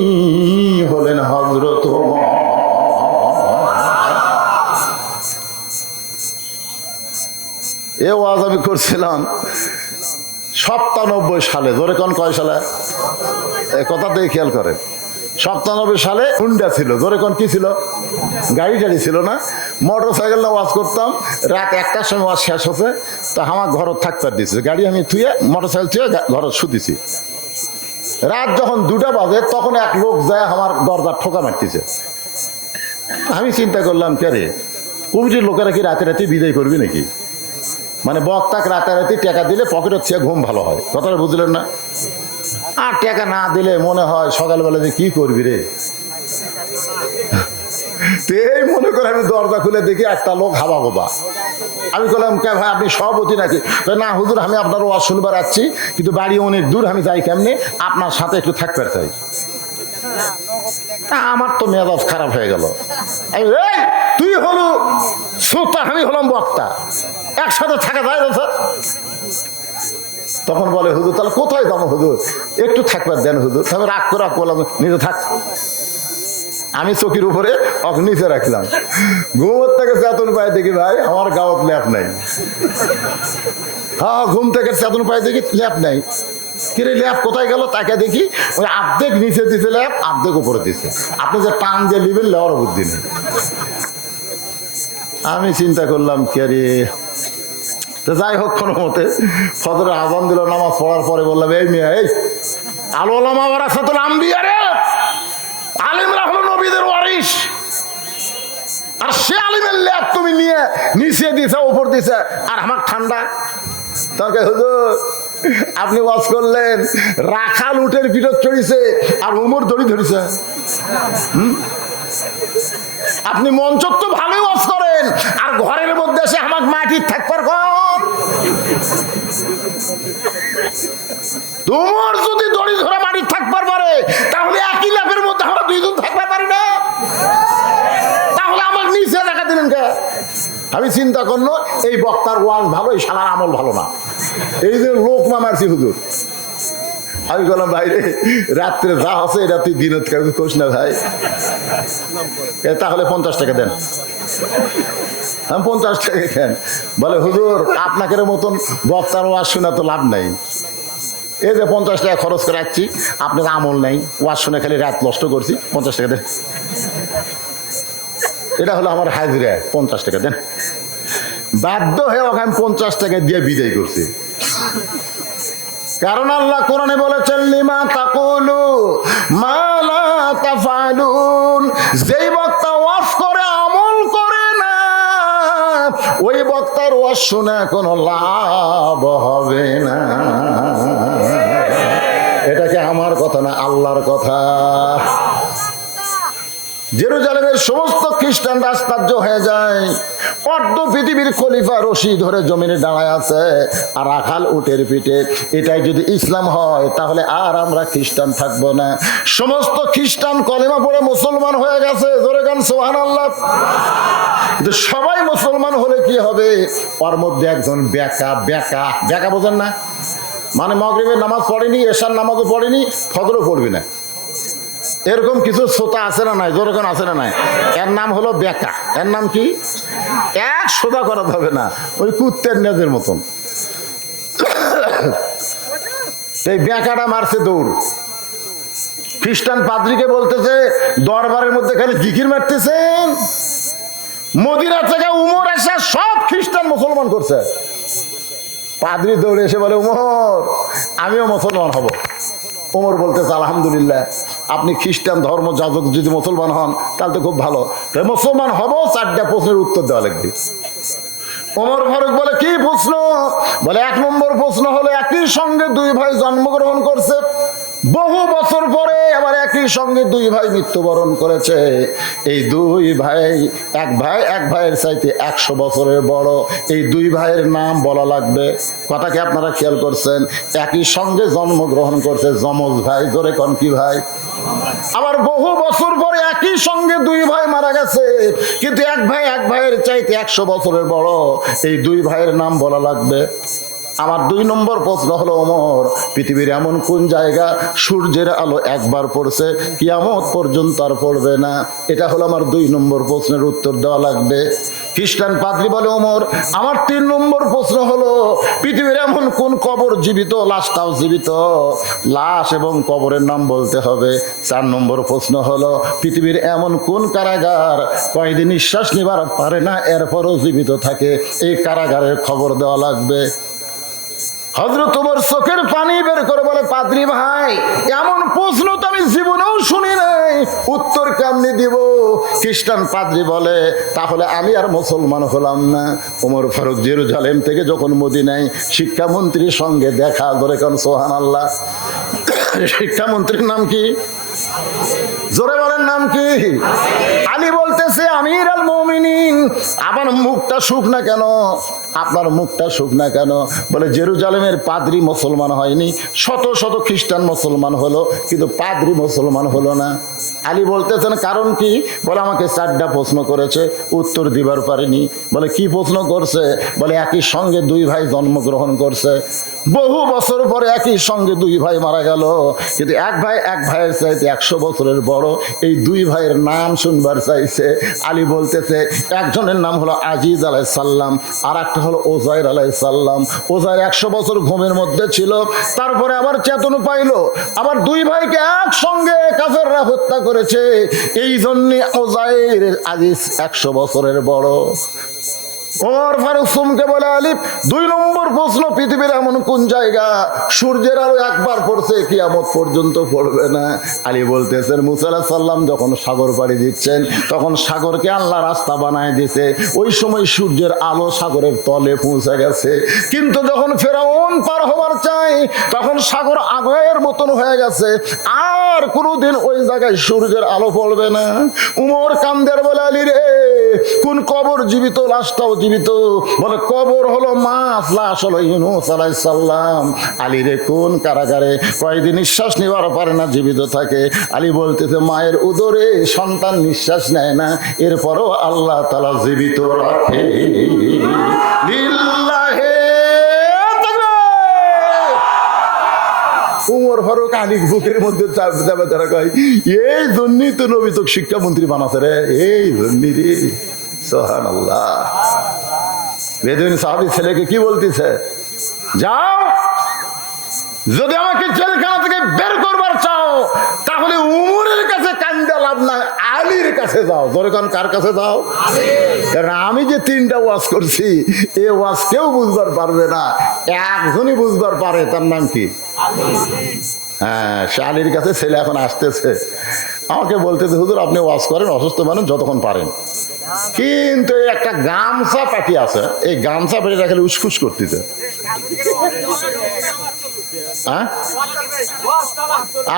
হলেন হযরত ওমর। এ ওয়াজ আমি করছিলাম 97 সালে। ধরে কোন কয় সালে? কথাতেই খেয়াল করেন। 97 সালে হুন্ডা ছিল, ধরে কোন কি ছিল, গাড়ি টাড়ি ছিল না, মোটর সাইকেল না ওয়াজ করতাম, রাত 1টার সময় ওয়াজ শেষ হচ্ছে, তো আমার ঘরত থাকতে দিছে, গাড়ি আমি থুয়ে মোটর সাইকেল থুয়ে ঘরত শুতেছি। রাত যখন 2টা বাজে তখন এক লোক যায় আমার দরজার ঠোকা মারতেছে। আমি চিন্তা করলাম, কে রে, কমিটির লোকেরা কি রাতে রাতে বিদায় করবি নাকি? মানে বক্তাকে রাতারাতি টাকা দিলে পকেটের চেয়ে ঘুম ভালো হয়, কথাটা বুঝলেন না? আর টাকা না দিলে মনে হয় সকালবেলা যে কি করবি রে। এই মনে করে আমি দরজা খুলে দেখি একটা লোক হাবা গোবা। আমি বললাম, কে ভাই আপনি সভাপতি নাকি? না হুজুর, আমি আপনার ওয়াজ শুনবার আসছি, কিন্তু বাড়ি অনেক দূর, আমি যাই কেমনি, আপনার সাথে একটু থাকতে চাই। আমার তো মেজাজ খারাপ হয়ে গেল। তুই হলো শ্রোতা, আমি হলাম বক্তা, একসাথে থাকা যায় না স্যার? তখন বলে, হুজুর তাহলে কোথায় যাবো হুজুর, একটু থাকবার দেন হুজুর। তবে রাগ করে বললাম, নিজে থাক। আমি চকির উপরে নিচে রাখলাম, ঘুমের থেকে চেতন পায়ে দেখি ভাই আমার গাওয়াত ল্যাপ নাই। হ্যাঁ, ঘুম থেকে চেতন পায়ে দেখি ল্যাপ নাই। কিরে ল্যাপ কোথায় গেল? তাকে দেখি ওই আর্ধেক নিচে দিছে ল্যাপ, আর্ধেক উপরে দিছে। আপনি যে টান দিয়ে নিবেন লেওয়ার বুদ্ধি নেই। আমি চিন্তা করলাম, কে রে। তো যাই হোক, কোনো মতে ফজরের আযান দিল, নামাজ পড়ার পরে বললাম, এই মিয়া, এই আল উলামা ওয়ারাসাতুল আম্বিয়া রে, আলিমরা হলো নবীদের ওয়ারিস, আর সে আলিমের ল্যাপ তুমি নিয়ে নিচে দিছে উপর দিছে, আর আমার ঠান্ডা। তাকে হুজুর আপনি ওয়াজ করলেন, রাখাল উটের পিঠত চড়িছে আর উমর দড়ি ধরেছে। আপনি মঞ্চ তো ভালোই ওয়াজ করেন, আর ঘরের মধ্যে এসে আমার মাটির থাকবার কর। তোমার যদি দড়ি ধরে মাটির থাকবার পারে, তাহলে একই ল্যাপের মধ্যে আমরা 2 জন থাকবার পারি না? তাহলে আমার নিচে দেখা দিলেন কে? আমি চিন্তা করলো, এই বক্তার ওয়াজ ভালো, এই শালার আমল ভালো না, এই যে লোক মারছি হুজুর। আমি বললাম, ভাই রে, রাত্রে যা আছে এটা তুই দিনত কোস না ভাই, তাহলে 50 টাকা দেন। আমি 50 টাকা কেন? বলে, হুজুর আপনাকে মতন বক্তার ওয়াজ শোনা তো লাভ নাই, এই যে 50 টাকা খরচ করে রাখছি, আপনার আমল নাই, ওয়াজ শুনে খালি রাত নষ্ট করছি, 50 টাকা দেন। এটা হলো আমার হাজিরা, 50 টাকা দেন। বাধ্য হয়ে ওকে আমি 50 টাকা দিয়ে বিদায় করছি। কারণ আল্লাহ কোরআনে বলেছেন, লিমা তাকুলু মা লা তাফালুন, যেই বক্তা ওয়াজ করে আমল করে না, ওই বক্তার ওয়াজ শুনে কোনো লাভ হবে না। এটা কি আমার কথা না, আল্লাহর কথা। জেরুজালেমের সমস্ত খ্রিস্টান আশ্চর্য হয়ে যায়, অর্ধ পৃথিবীর খলিফা রশি ধরে জমিনে দাঁড়ায় আছে আর রাখাল উটের পিঠে। এটাই যদি ইসলাম হয়, তাহলে আর আমরা খ্রিস্টান থাকবো না। সমস্ত খ্রিস্টান কলেমা পড়ে মুসলমান হয়ে গেছে, জোরে গান সুবহানাল্লাহ। কিন্তু সবাই মুসলমান হলে কি হবে? ওর মধ্যে একজন বেকা বেকা বেকা, বোঝেন না? মানে মাগরিবের নামাজ পড়েনি, এশার নামাজও পড়েনি, ফজরও পড়বি না, এরকম কিছু শ্রোতা আছে না নাই? যেরকম আছে না নাই? এর নাম হলো বেকা। এর নাম কি? এক সোজা করাতে হবে না, ওই কুত্তের নেজের মতন। এই বেকাটা মারছে দৌড়। খ্রিস্টান পাদ্রীকে বলতেছে, দরবারের মধ্যে খালি জিকির মারতেছেন। মদিনা থেকে উমর এসে সব খ্রিস্টান মুসলমান করছে। পাদ্রী দৌড়ে এসে বলে, উমর আমিও মুসলমান হব। ওমর বলতেছে, আলহামদুলিল্লাহ, আপনি খ্রিস্টান ধর্ম যাজক যদি মুসলমান হন তাহলে তো খুব ভালো। মুসলমান হব, 4টা প্রশ্নের উত্তর দেওয়া লাগবে। ওমর ফারুক বলে, কি প্রশ্ন? বলে, 1 নম্বর প্রশ্ন হলো, একই সঙ্গে 2 ভাই জন্মগ্রহণ করছে, বহু বছর পরে আবার একই সঙ্গে 2 ভাই মৃত্যুবরণ করেছে। এই 2 ভাই, এক ভাইয়ের চাইতে 100 বছরের বড়। এই 2 ভাইয়ের নাম বলা লাগবে। কথা কি আপনারা খেয়াল করছেন? একই সঙ্গে জন্মগ্রহণ করছে, যমজ ভাই। জোরে কোন কি ভাই? আবার বহু বছর পরে একই সঙ্গে 2 ভাই মারা গেছে, কিন্তু এক ভাইয়ের চাইতে 100 বছরের বড়। এই 2 ভাইয়ের নাম বলা লাগবে। আমার 2 নম্বর প্রশ্ন হলো ওমর, পৃথিবীর এমন কোন জায়গা সূর্যের আলো একবার পড়ছে কিয়ামত পর্যন্ত আর পড়বে না? এটা হলো আমার 2 নম্বর প্রশ্নের উত্তর দেওয়া লাগবে। খ্রিস্টান পাদ্রী বলে, ওমর আমার 3 নম্বর প্রশ্ন হলো, পৃথিবীর এমন কোন কবর জীবিত, লাশটাও জীবিত, লাশ এবং কবরের নাম বলতে হবে। 4 নম্বর প্রশ্ন হলো, পৃথিবীর এমন কোন কারাগার কয়েকদিন নিঃশ্বাস নিবার পারে না এরপরও জীবিত থাকে, এই কারাগারের খবর দেওয়া লাগবে। হযরত ওমর চোখের পানি বের করে বলে, পাদ্রী ভাই এমন প্রশ্ন তো আমি জীবনেও শুনি নাই, উত্তর কেমনি দিব? খ্রিস্টান পাদ্রী বলে, তাহলে আমি আর মুসলমান হলাম না। ওমর ফারুক জেরুজালেম থেকে যখন মদিনায় শিক্ষামন্ত্রীর সঙ্গে দেখা, ধরে কারণ সুবহানাল্লাহ, শিক্ষামন্ত্রীর নাম কি? জোরে বলেন নাম কি? আলী বলতেছে, আমির আল মুমিনিন আমার মুখটা শুকনা কেন? আপনার মুখটা শুকনা কেন? বলে, জেরুজালেমের পাদ্রী মুসলমান হয়নি, শত শত খ্রিস্টান মুসলমান হলো, কিন্তু পাদ্রী মুসলমান হলো না। আলী বলতেছেন কারণ কি? বলে, আমাকে 4টা প্রশ্ন করেছে, উত্তর দিবার পারিনি। বলে, কি প্রশ্ন করছে? বলে, একই সঙ্গে 2 ভাই জন্মগ্রহণ করছে, বহু বছর পরে একই সঙ্গে 2 ভাই মারা গেল, কিন্তু এক ভাইয়ের চাইতে 100 বছরের বড়, এই 2 ভাইয়ের নাম শুনবার চাইছে। আলী বলতেছে, একজনের নাম হলো আজিজ আলাইহিস সালাম, আর একটা হলো ওজাইর আলাইহিস সালাম। ওজাইর 100 বছর ঘুমের মধ্যে ছিল, তারপরে আবার চেতন পাইলো, আবার 2 ভাইকে একসঙ্গে কাফেররা হত্যা করেছে, এই জন্য ওজাইর আজিজ 100 বছরের বড়। ওমর ফারুক সুমকে বলে, আলী 2 নম্বর প্রশ্ন, পৃথিবীর এমন কোন জায়গা সূর্যের আলো একবার পড়ছে কিয়ামত পর্যন্ত পড়বে না? আলী বলতেছেন, মুসা আলাইহিস সালাম যখন সাগর পাড়ি দিচ্ছেন, তখন সাগরকে আল্লাহ রাস্তা বানায় দিয়েছে, ওই সময় সূর্যের আলো সাগরের তলে পৌঁছে গেছে, কিন্তু যখন ফেরাউন পার হবার চাই, তখন সাগর আগের মতন হয়ে গেছে, আর কোনোদিন ওই জায়গায় সূর্যের আলো পড়বে না। উমর কান্দের বলে, আলী রে কোন কবর জীবিত, লাশটাও জীবিত? বলে, কবর হলো মাছ, লাশ হলো ইউনূস আলাইহিস সালাম। আলী রে কোন কারাগারে কয়েকদিন নিঃশ্বাস নিবার পারে না, জীবিত থাকে? আলী বলতেছে, মায়ের উদরে সন্তান নিঃশ্বাস নেয় না, এরপরও আল্লাহ তাআলা জীবিত রাখে। লিল্লাহে উমর ফারুক আলীর বুকের মধ্যে তারা কয়, এই জন্যই তো নবী তোকে শিক্ষামন্ত্রী বানাতে রে, এই জন্যই রে। সুবহানাল্লাহ। বেদুইন সাহাবী ছেলেকে কি বলতেছে, যাও, যদি আমাকে জেলখানা থেকে বের করবার চাও, তাহলে উমরের কাছে কান্দা লাভ নাই, আলীর কাছে যাও। ধরে কোন কার কাছে যাও? কারণ আমি যে 3টা ওয়াজ করছি, এই ওয়াজ কেউ বুঝবার পারবে না, একজনই বুঝবার পারে, তার নাম কি? হ্যাঁ, সে আলীর কাছে ছেলে এখন আসতেছে, আমাকে বলতেছে, হুজুর আপনি ওয়াজ করেন, অসুস্থ মানুষ যতক্ষণ পারেন, কিন্তু একটা গামছা পাটি আছে, এই গামছা পাটি রাখলে উসখুস করতেছে। হ্যাঁ,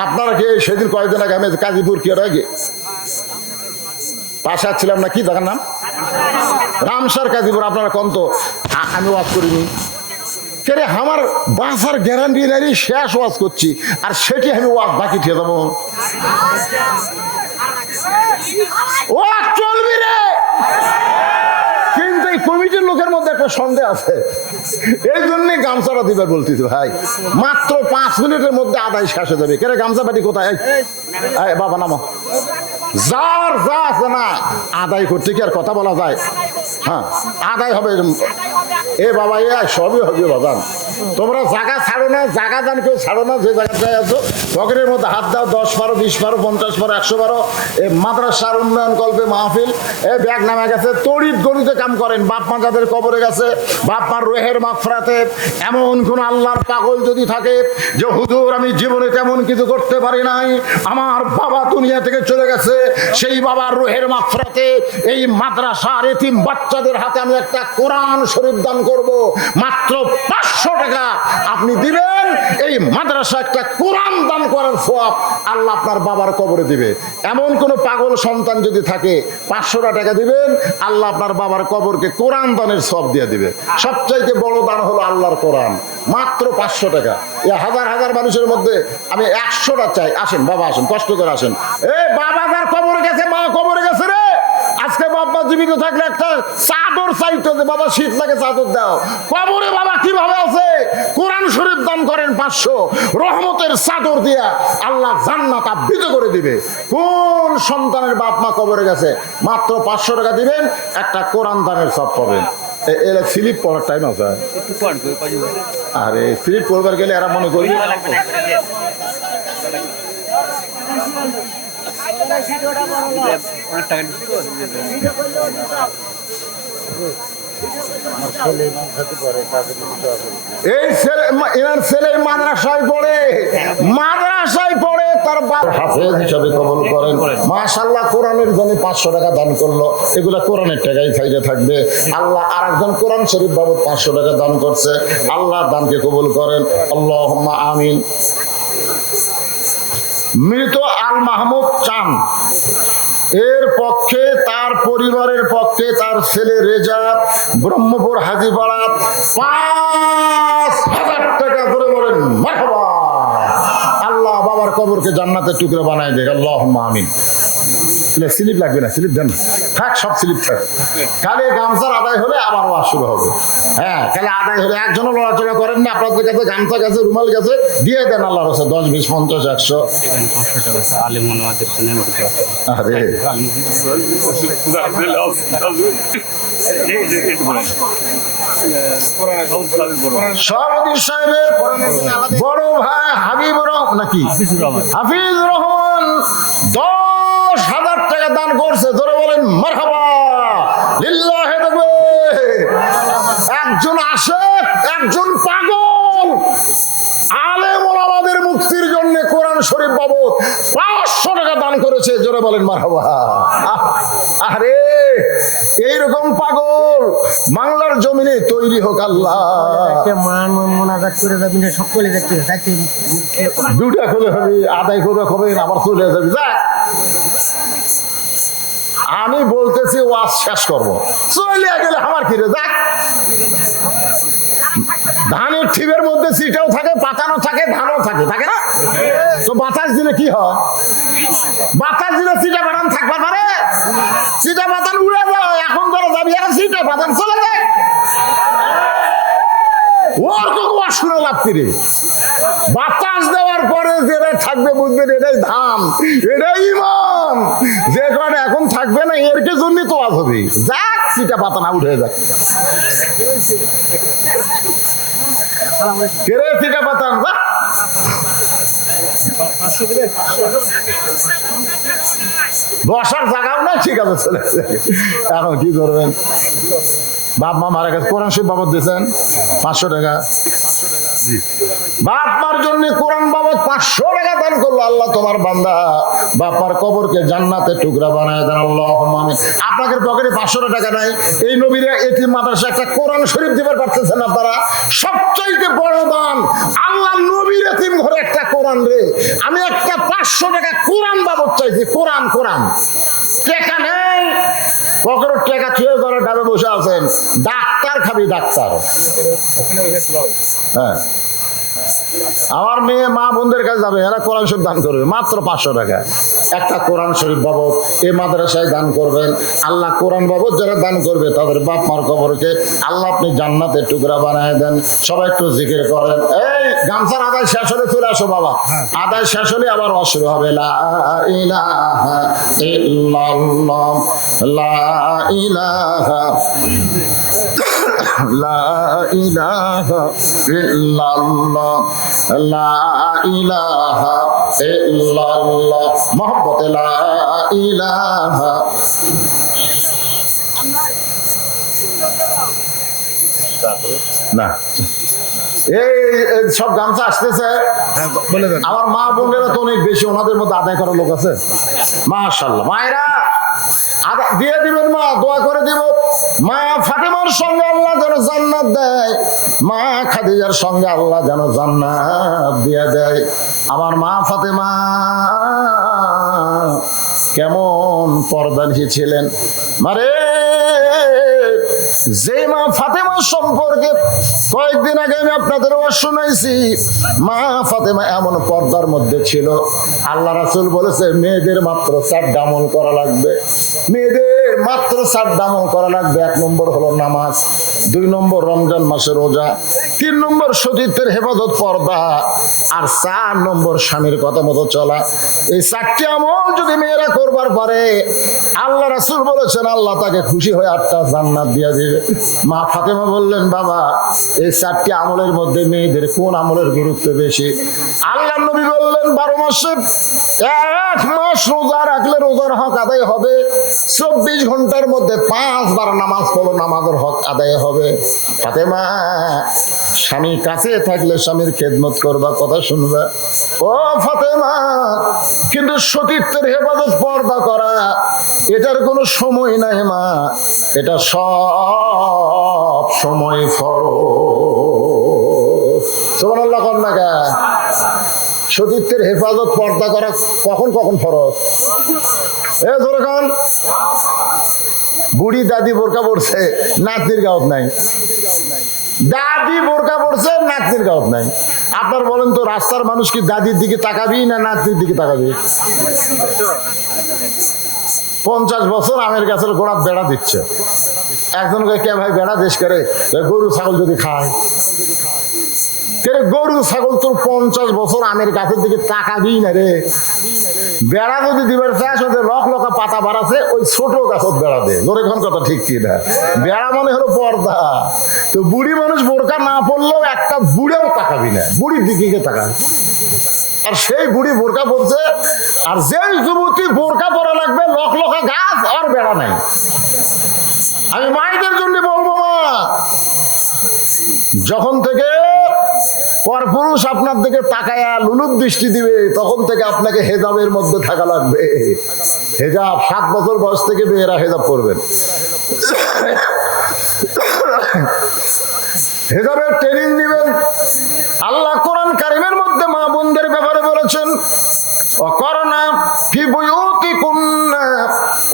আপনারা কি সেদিন কয়েকদিন আগে আমি কাজীপুর কি আগে পাশে ছিলাম না, কি দেখার নাম? রামসার কাজীপুর। আপনারা কোন তো আমি ওয়াজ করিনি, কেরে আমার বাসার গ্যারান্টি নাই, শেষ ওয়াজ করছি, আর সেটি আমি ওয়াজ বাকি ঠিয়ে দেবো। ও চলবি রে, কিন্তু এই কমিটির লোকের মধ্যে একটা সন্দেহ আছে, এই জন্যই গামছাটা দিবার বলতেছি ভাই, মাত্র 5 মিনিটের মধ্যে আদায় শেষ হয়ে যাবে। কেরে গামছা পাটি কোথায়? বাবা নামো, যার যা আছে না আদায় করতে কি আর কথা বলা যায়? হ্যাঁ, আদায় হবে। এ বাবা, এ সবই হবে বাজান, তোমরা জায়গা ছাড়ো না, জায়গা দান কেউ ছাড়ো না, যে জায়গায় আছো পকেটের মধ্যে হাত দাও, 10 বারো 20 বারো 50 বারো 100 বারো। এ মাদ্রাসার উন্নয়ন কল্পে মাহফিল, এ ব্যাগ নামে গেছে, তড়িৎ গণিতে কাম করেন। বাপ মা যাদের কবরে গেছে, বাপ মার রুহের মাগফিরাতে এমন কোন আল্লাহর পাগল যদি থাকে যে হুজুর আমি জীবনে তেমন কিছু করতে পারি নাই, আমার বাবা দুনিয়া থেকে চলে গেছে, সেই বাবার রুহের মাগফিরাতে এই মাদ্রাসার এতিম বাচ্চাদের হাতে আমি একটা কোরআন শরীফ দান করব, মাত্র 500 টাকা আপনি দিবেন, এই মাদ্রাসা একটা কোরআন দান করার সওয়াব আল্লাহ আপনার বাবার কবরে দিবে। এমন কোন পাগল সন্তান যদি থাকে, 500 টাকা দিবেন, আল্লাহ আপনার বাবার কবরকে কোরআন দানের সওয়াব দিয়ে দিবে। সবচাইতে বড় দান হলো আল্লাহর কোরআন, মাত্র 500 টাকা। এই হাজার হাজার মানুষের মধ্যে আমি 100টা চাই। আসেন বাবা, আসেন, কষ্ট করে আসেন। এই বাবা যার কবরে গেছে, মা কবরে গেছে রে, আজকে বাবা বাবা জীবিত থাকলে একটা চাদর চাইতো যে বাবা শীত লাগে চাদর দাও। কবরে বাবা কিভাবে আছে? কোরআন শরীফ দান করেন 500, রহমতের চাদর দিয়া আল্লাহ জান্নাত আবৃত করে দিবে। কোন সন্তানের বাপ মা কবরে গেছে, মাত্র 500 টাকা দিবেন, একটা কোরআন দানের সব পাবেন। এরা স্লিপ পড়ার টাইম আছে। আরে স্লিপ পড়বার গেলে এরা মনে করি এই ছেলে, এনার ছেলে মাদ্রাসায় পড়ে, তার বাপ হাফেজ হিসাবে কবুল করেন। মাশাআল্লাহ, কোরআনের জন্য 500 টাকা দান করলো, এগুলা কোরআনের টাকাই খাইতে থাকবে। আল্লাহ আরেকজন কোরআন শরীফ বাবদ 500 টাকা দান করছে, আল্লাহ দানকে কবুল করেন, আল্লাহুম্মা আমিন। মৃত আল মাহমুদ চান এর পক্ষে, তার পরিবারের পক্ষে, তার ছেলে রেজা, ব্রহ্মপুর হাজিপাড়া 5000 টাকা করে বলেন মারহাবা। আল্লাহ বাবার কবরকে জান্নাতের টুকরো বানায় দেখ, আল্লাহুম্মা আমিন। স্লিপ লাগবে না, স্লিপ দেন থাক, সব স্লিপ থাক। কালে গামছার আদায় হলে আবার ওয়াজ শুরু হবে। হ্যাঁ, কালে আদায় হলে একজনও লড়াচড়া করেন না, আপনাদের কাছে গামছা গেছে, রুমাল গেছে, দিয়ে দেন আল্লাহর রাস্তায় 10, 20, 50, 100। আরে সভাপতি সাহেবের বড় ভাই হাবিবুর রহমান নাকি হাফিজুর রহমান 10,000 টাকা দান করছে, ধরে বলেন মারহাবা লিল্লাহি তাকবীর। একজন আশিক, একজন পাগল, আলেম ওলামাদের মুক্তির জন্য কোরআন শরীফ বাবদ 500 টাকা দান করেছে, জোরে বলেন মারহাবা। আরে এইরকম পাগল বাংলার জমিনে তৈরি হোক আল্লাহ। দুটা খুলে হবে, আদায় করে হবে, আবার চলে যাবে। যাক, আমি বলতেছি ওয়াজ শেষ করবো, চলে গেলে আমার কি রে। যাক, ধানের ঠিবের মধ্যে সিটাও থাকে, পাতানো থাকে, ধানও থাকে, থাকে না? তো বাতাস দিলে কি হয়? বাতাস দিলে সিটা পাতান থাকবে পারে? সিটা পাতান উড়ে যায়, এখন ধরো যাবি আর সিটা পাতান চলে যায়। ওর কোনো শুনে লাভ কি রে? বাতাস দেওয়ার পরে যেটা থাকবে বুঝবেন এটাই ধান, এটাই ইমান। যে কারণে এখন থাকবে না, এর জন্য তো আজ হবে। যাক, সিটা পাতা না উঠে যাক, কেরে সিটা পাতান যা। বসার জায়গাও না, ঠিক আছে চলে। এখন কি করবেন? বাপ মা মারা গেছে, কোরআন শরীফ বাবদ দিয়েছেন 500 টাকা। বাপ মার জন্য কোরআন বাবদ 500 টাকা দান করলো। আল্লাহ তোমার বান্দা বাপার কবরকে জান্নাতের টুকরা বানায় দেন, আল্লাহুম্মা আমিন। আপনাদের পকেটে 500 টাকা নাই, এই নবীর এতিম মাদ্রাসা একটা কোরআন শরীফ দিবার পারতেছেন আপনারা। সবচাইতে বড় দান আল্লাহ নবীর এতিম ঘরে একটা কোরআন রে। আমি একটা 500 টাকা কোরআন বাবদ চাইছি, কোরআন কোরআন টাকা নেই, পকেটের টাকা ছুঁয়ে ধরে ডাবে বসে আছেন। ডাক্তার খাবি ডাক্তার। হ্যাঁ, আমার মেয়ে মা বোনদের কাছে যাবে, এরা কোরআন শরীফ দান করবে মাত্র 500 টাকা। একটা কোরআন শরীফ বাবদ এই মাদ্রাসায় দান করবেন। আল্লাহ কোরআন বাবদ যারা দান করবে তাদের বাপ মার কবরকে আল্লাহ আপনি জান্নাতের টুকরা বানায় দেন। সবাই একটু জিকির করেন। এই গামছার আদায় শেষ হলে চলে আসো বাবা, আদায় শেষ হলে আবার অশুরু হবে। লা ইলাহা ইল্লাল্লাহ, লা ইলাহা লা ইলাহা ইল্লাল্লাহ, লা ইলাহা ইল্লাল্লাহ, মহব্বতে লা ইলাহা। না, এই সব গামছা আসতেছে, আমার মা বোনেরা তো অনেক বেশি, ওনাদের মধ্যে আদায় করার লোক আছে। মাশাআল্লাহ, মায়েরা দিয়ে দিবেন, মা দোয়া করে দিব। মা ফাতেমার সঙ্গে আল্লাহ যেন জান্নাত দেয়, মা খাদিজার সঙ্গে আল্লাহ যেন জান্নাত দিয়ে দেয়। আমার মা ফাতেমা কেমন পর্দানিশী ছিলেন মারে। যে মা ফাতেমা সম্পর্কে কয়েকদিন আগে আমি আপনাদের শুনাইছি, মা ফাতেমা এমন পর্দার মধ্যে ছিল, আল্লাহ রাসূল বলেছে মেয়েদের মাত্র 4টা আমল করা লাগবে, মেয়েদের মাত্র 4টা আমল করা লাগবে। 1 নম্বর হলো নামাজ, 2 নম্বর রমজান মাসে রোজা, 3 নম্বর সতীত্বের হেফাজত পর্দা, আর 4 নম্বর স্বামীর কথা মতো চলা। এই 4টি আমল যদি মেয়েরা করবার পারে, আল্লাহ রাসূল বলেছেন আল্লাহ তাকে খুশি হয়ে 8টা জান্নাত দিয়ে দিবে। মা ফাতেমা বললেন, বাবা এই 4টি আমলের মধ্যে মেয়েদের কোন আমলের গুরুত্ব বেশি? আল্লাহ নবী বললেন 12 মাসে 1 মাস রোজা রাখলে রোজার হক আদায় হবে, 24 ঘন্টার মধ্যে 5 বার নামাজ পড়ো, নামাজের হক আদায় হবে। ফাতেমা, স্বামী কাছে থাকলে স্বামীর খেদমত করবা, কথা শুনবা। ও ফাতেমা, কিন্তু সতীত্বের হেফাজত পর্দা করা, এটার কোনো সময় নাই মা, এটা সব সময় ফরজ। সুবহানাল্লাহ কোন না? সতীত্বের হেফাজত পর্দা করা কখন কখন ফরজ? জোরে কোন? বুড়ি দাদি বোরকা পড়ছে, নাতনির গাওত নাই। দাদি বোরকা পড়ছে, নাতনির গাওত নাই। আপনার বলেন তো, রাস্তার মানুষ কি দাদির দিকে তাকাবি না নাতনির দিকে তাকাবি? 50 বছর আমের গাছের গোড়াত বেড়া দিচ্ছে। একজনকে কে ভাই বেড়া দেশ করে? গরু ছাগল যদি খায়। গরু ছাগল তোর 50 বছর আমের গাছের দিকে তাকাবি না রে। বেড়া যদি দিবার চাষ, ওদের লক লকা পাতা বাড়াছে, ওই ছোট গাছত বেড়া দে। ধরে কোন কথা ঠিক কি না? বেড়া মনে হলো পর্দা। তো বুড়ি মানুষ বোরকা না পড়লেও একটা বুড়েও তাকাবি না, বুড়ির দিকে তাকায়। আর সেই বুড়ি বোরকা পড়ছে, আর যেই যুবতী বোরকা পরা লাগবে, লক লকা গাছ আর বেড়া নাই। আমি মায়েদের জন্য বলবো, মা, যখন থেকে পরপুরুষ আপনার দিকে তাকায়া লুলুপ দৃষ্টি দিবে, তখন থেকে আপনাকে হেজাবের মধ্যে থাকা লাগবে। হেজাব 7 বছর বয়স থেকে মেয়েরা হেজাব করবেন। হেজাবের ট্রেনিং দিবেন। আল্লাহ কোরআন কারিমের মধ্যে মা বোনদের ব্যাপারে বলেছেন, অকরনা ফি বুয়ুতিকুন্না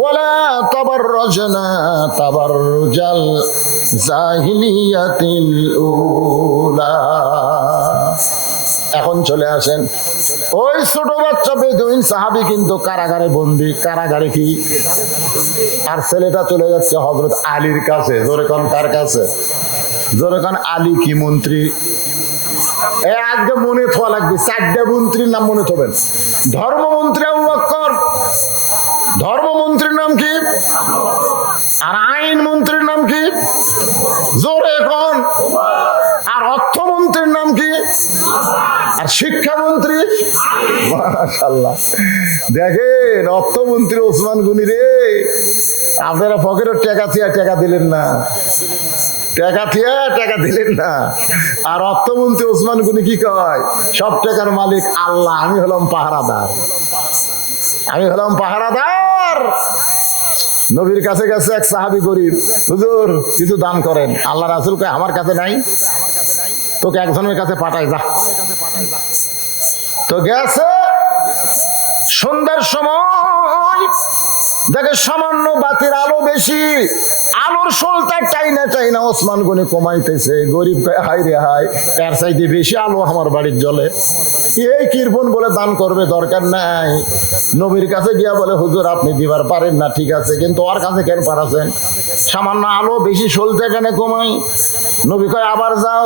ওয়ালা তাবাররাজনা তাবাররুজাল জাহিলিয়াতিল উলা। এখন চলে আসেন, ওই ছোট বাচ্চা বেদুইন সাহাবী কিন্তু কারাগারে বন্দী। কারাগারে কি? আর ছেলেটা চলে যাচ্ছে হযরত আলীর কাছে। জোরে কোন কার কাছে? জোরে কোন আলী কি মন্ত্রী? আজকে মনে থাকা লাগবে, 4টা মন্ত্রীর নাম মনে থাকবেন। ধর্মমন্ত্রী আবু বকর, ধর্মমন্ত্রীর নাম কি? আর আইন মন্ত্রীর নাম কি? জোরে কোন? আর অর্থমন্ত্রীর নাম কি? আর শিক্ষামন্ত্রী? মাশাআল্লাহ। দেখেন, অর্থমন্ত্রী ওসমান গনি রে, আপনারা পকেটের টাকা থিয়া টাকা দিলেন না, টাকা থিয়া টাকা দিলেন না। আর অর্থমন্ত্রী ওসমান গনি কি কয়? সব টাকার মালিক আল্লাহ, আমি হলাম পাহারাদার, আমি হলাম পাহারাদার। নবীর কাছে গেছে এক সাহাবী গরিব, হুজুর কিছু দান করেন। আল্লাহ রাসূল কয়, আমার কাছে নাই, তোকে একজনের কাছে পাঠাই যা। তো গেছে, সন্ধ্যার সময় দেখে সামান্য বাতির আলো বেশি, আলোর সলতা টাইনা টাইনা ওসমান গনি কমাইতেছে। গরিব হাই রে হাই, এর চাইতে বেশি আলো আমার বাড়ির জ্বলে, এই কৃপণ বলে দান করবে, দরকার নাই। নবীর কাছে গিয়া বলে, হুজুর আপনি দিবার পারেন না, ঠিক আছে, কিন্তু ওর কাছে কেন পাঠাচ্ছেন? সামান্য আলো বেশি সলতে কেন কমাই? নবী কয়, আবার যাও।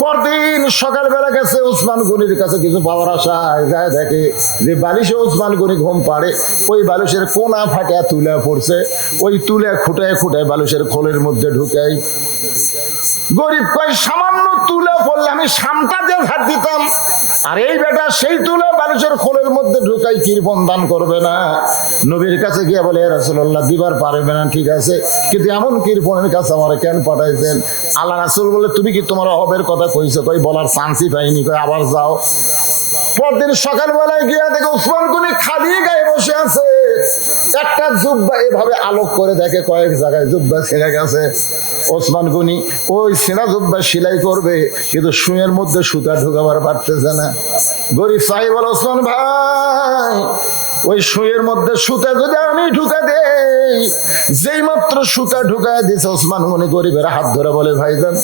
পরদিন সকালবেলা গেছে ওসমান গনির কাছে কিছু পাওয়ার আশায়, যায় দেখে যে বালিশে ওসমান গনি ঘুম পাড়ে, ওই বালিশের কোনা ফাটা তুলে পড়ছে। ওই তুলে খুঁটায় খুঁটায় বালিশের খোলের মধ্যে ঢুকাই। গরিব কয়, সামান্য তুলে পড়লে আমি সামটা দিয়ে ঝাড় দিতাম, আর এই বেটা সেই তুলে বালিশের খোলের মধ্যে ঢুকাই, কৃপণ দান করবে না। নবীর কাছে গিয়ে বলে, ইয়া রাসূলুল্লাহ দিবার পারবে না, ঠিক আছে, কিন্তু এমন কৃপণের কাছে আমার কেন পাঠাইছেন? আল্লাহ রাসূল বলে, তুমি কি তোমার অভাবের কথা কইছো? কই বলার চান্সই পাইনি। কই আবার যাও। পরদিন সকালবেলায় গিয়ে দেখে ওসমান গনি খালি গায়ে বসে আছে। একটা জুব্বা এভাবে আলোক করে দেখে কয়েক জায়গায় জুব্বা ছিঁড়ে গেছে। ওসমান গনি ওই ছেঁড়া জুব্বা সেলাই করবে, কিন্তু সুঁয়ের মধ্যে সুতা ঢুকাবার পারতেছে না। গরিব সাহেব বলে, ওসমান ভাই, ওই সুঁয়ের মধ্যে সুতা যদি আমি ঢুকা দেই, নেই। যেই মাত্র সুতা ঢুকায় দিয়েছে ওসমান গনি গরিবের হাত ধরে বলে, ভাইজান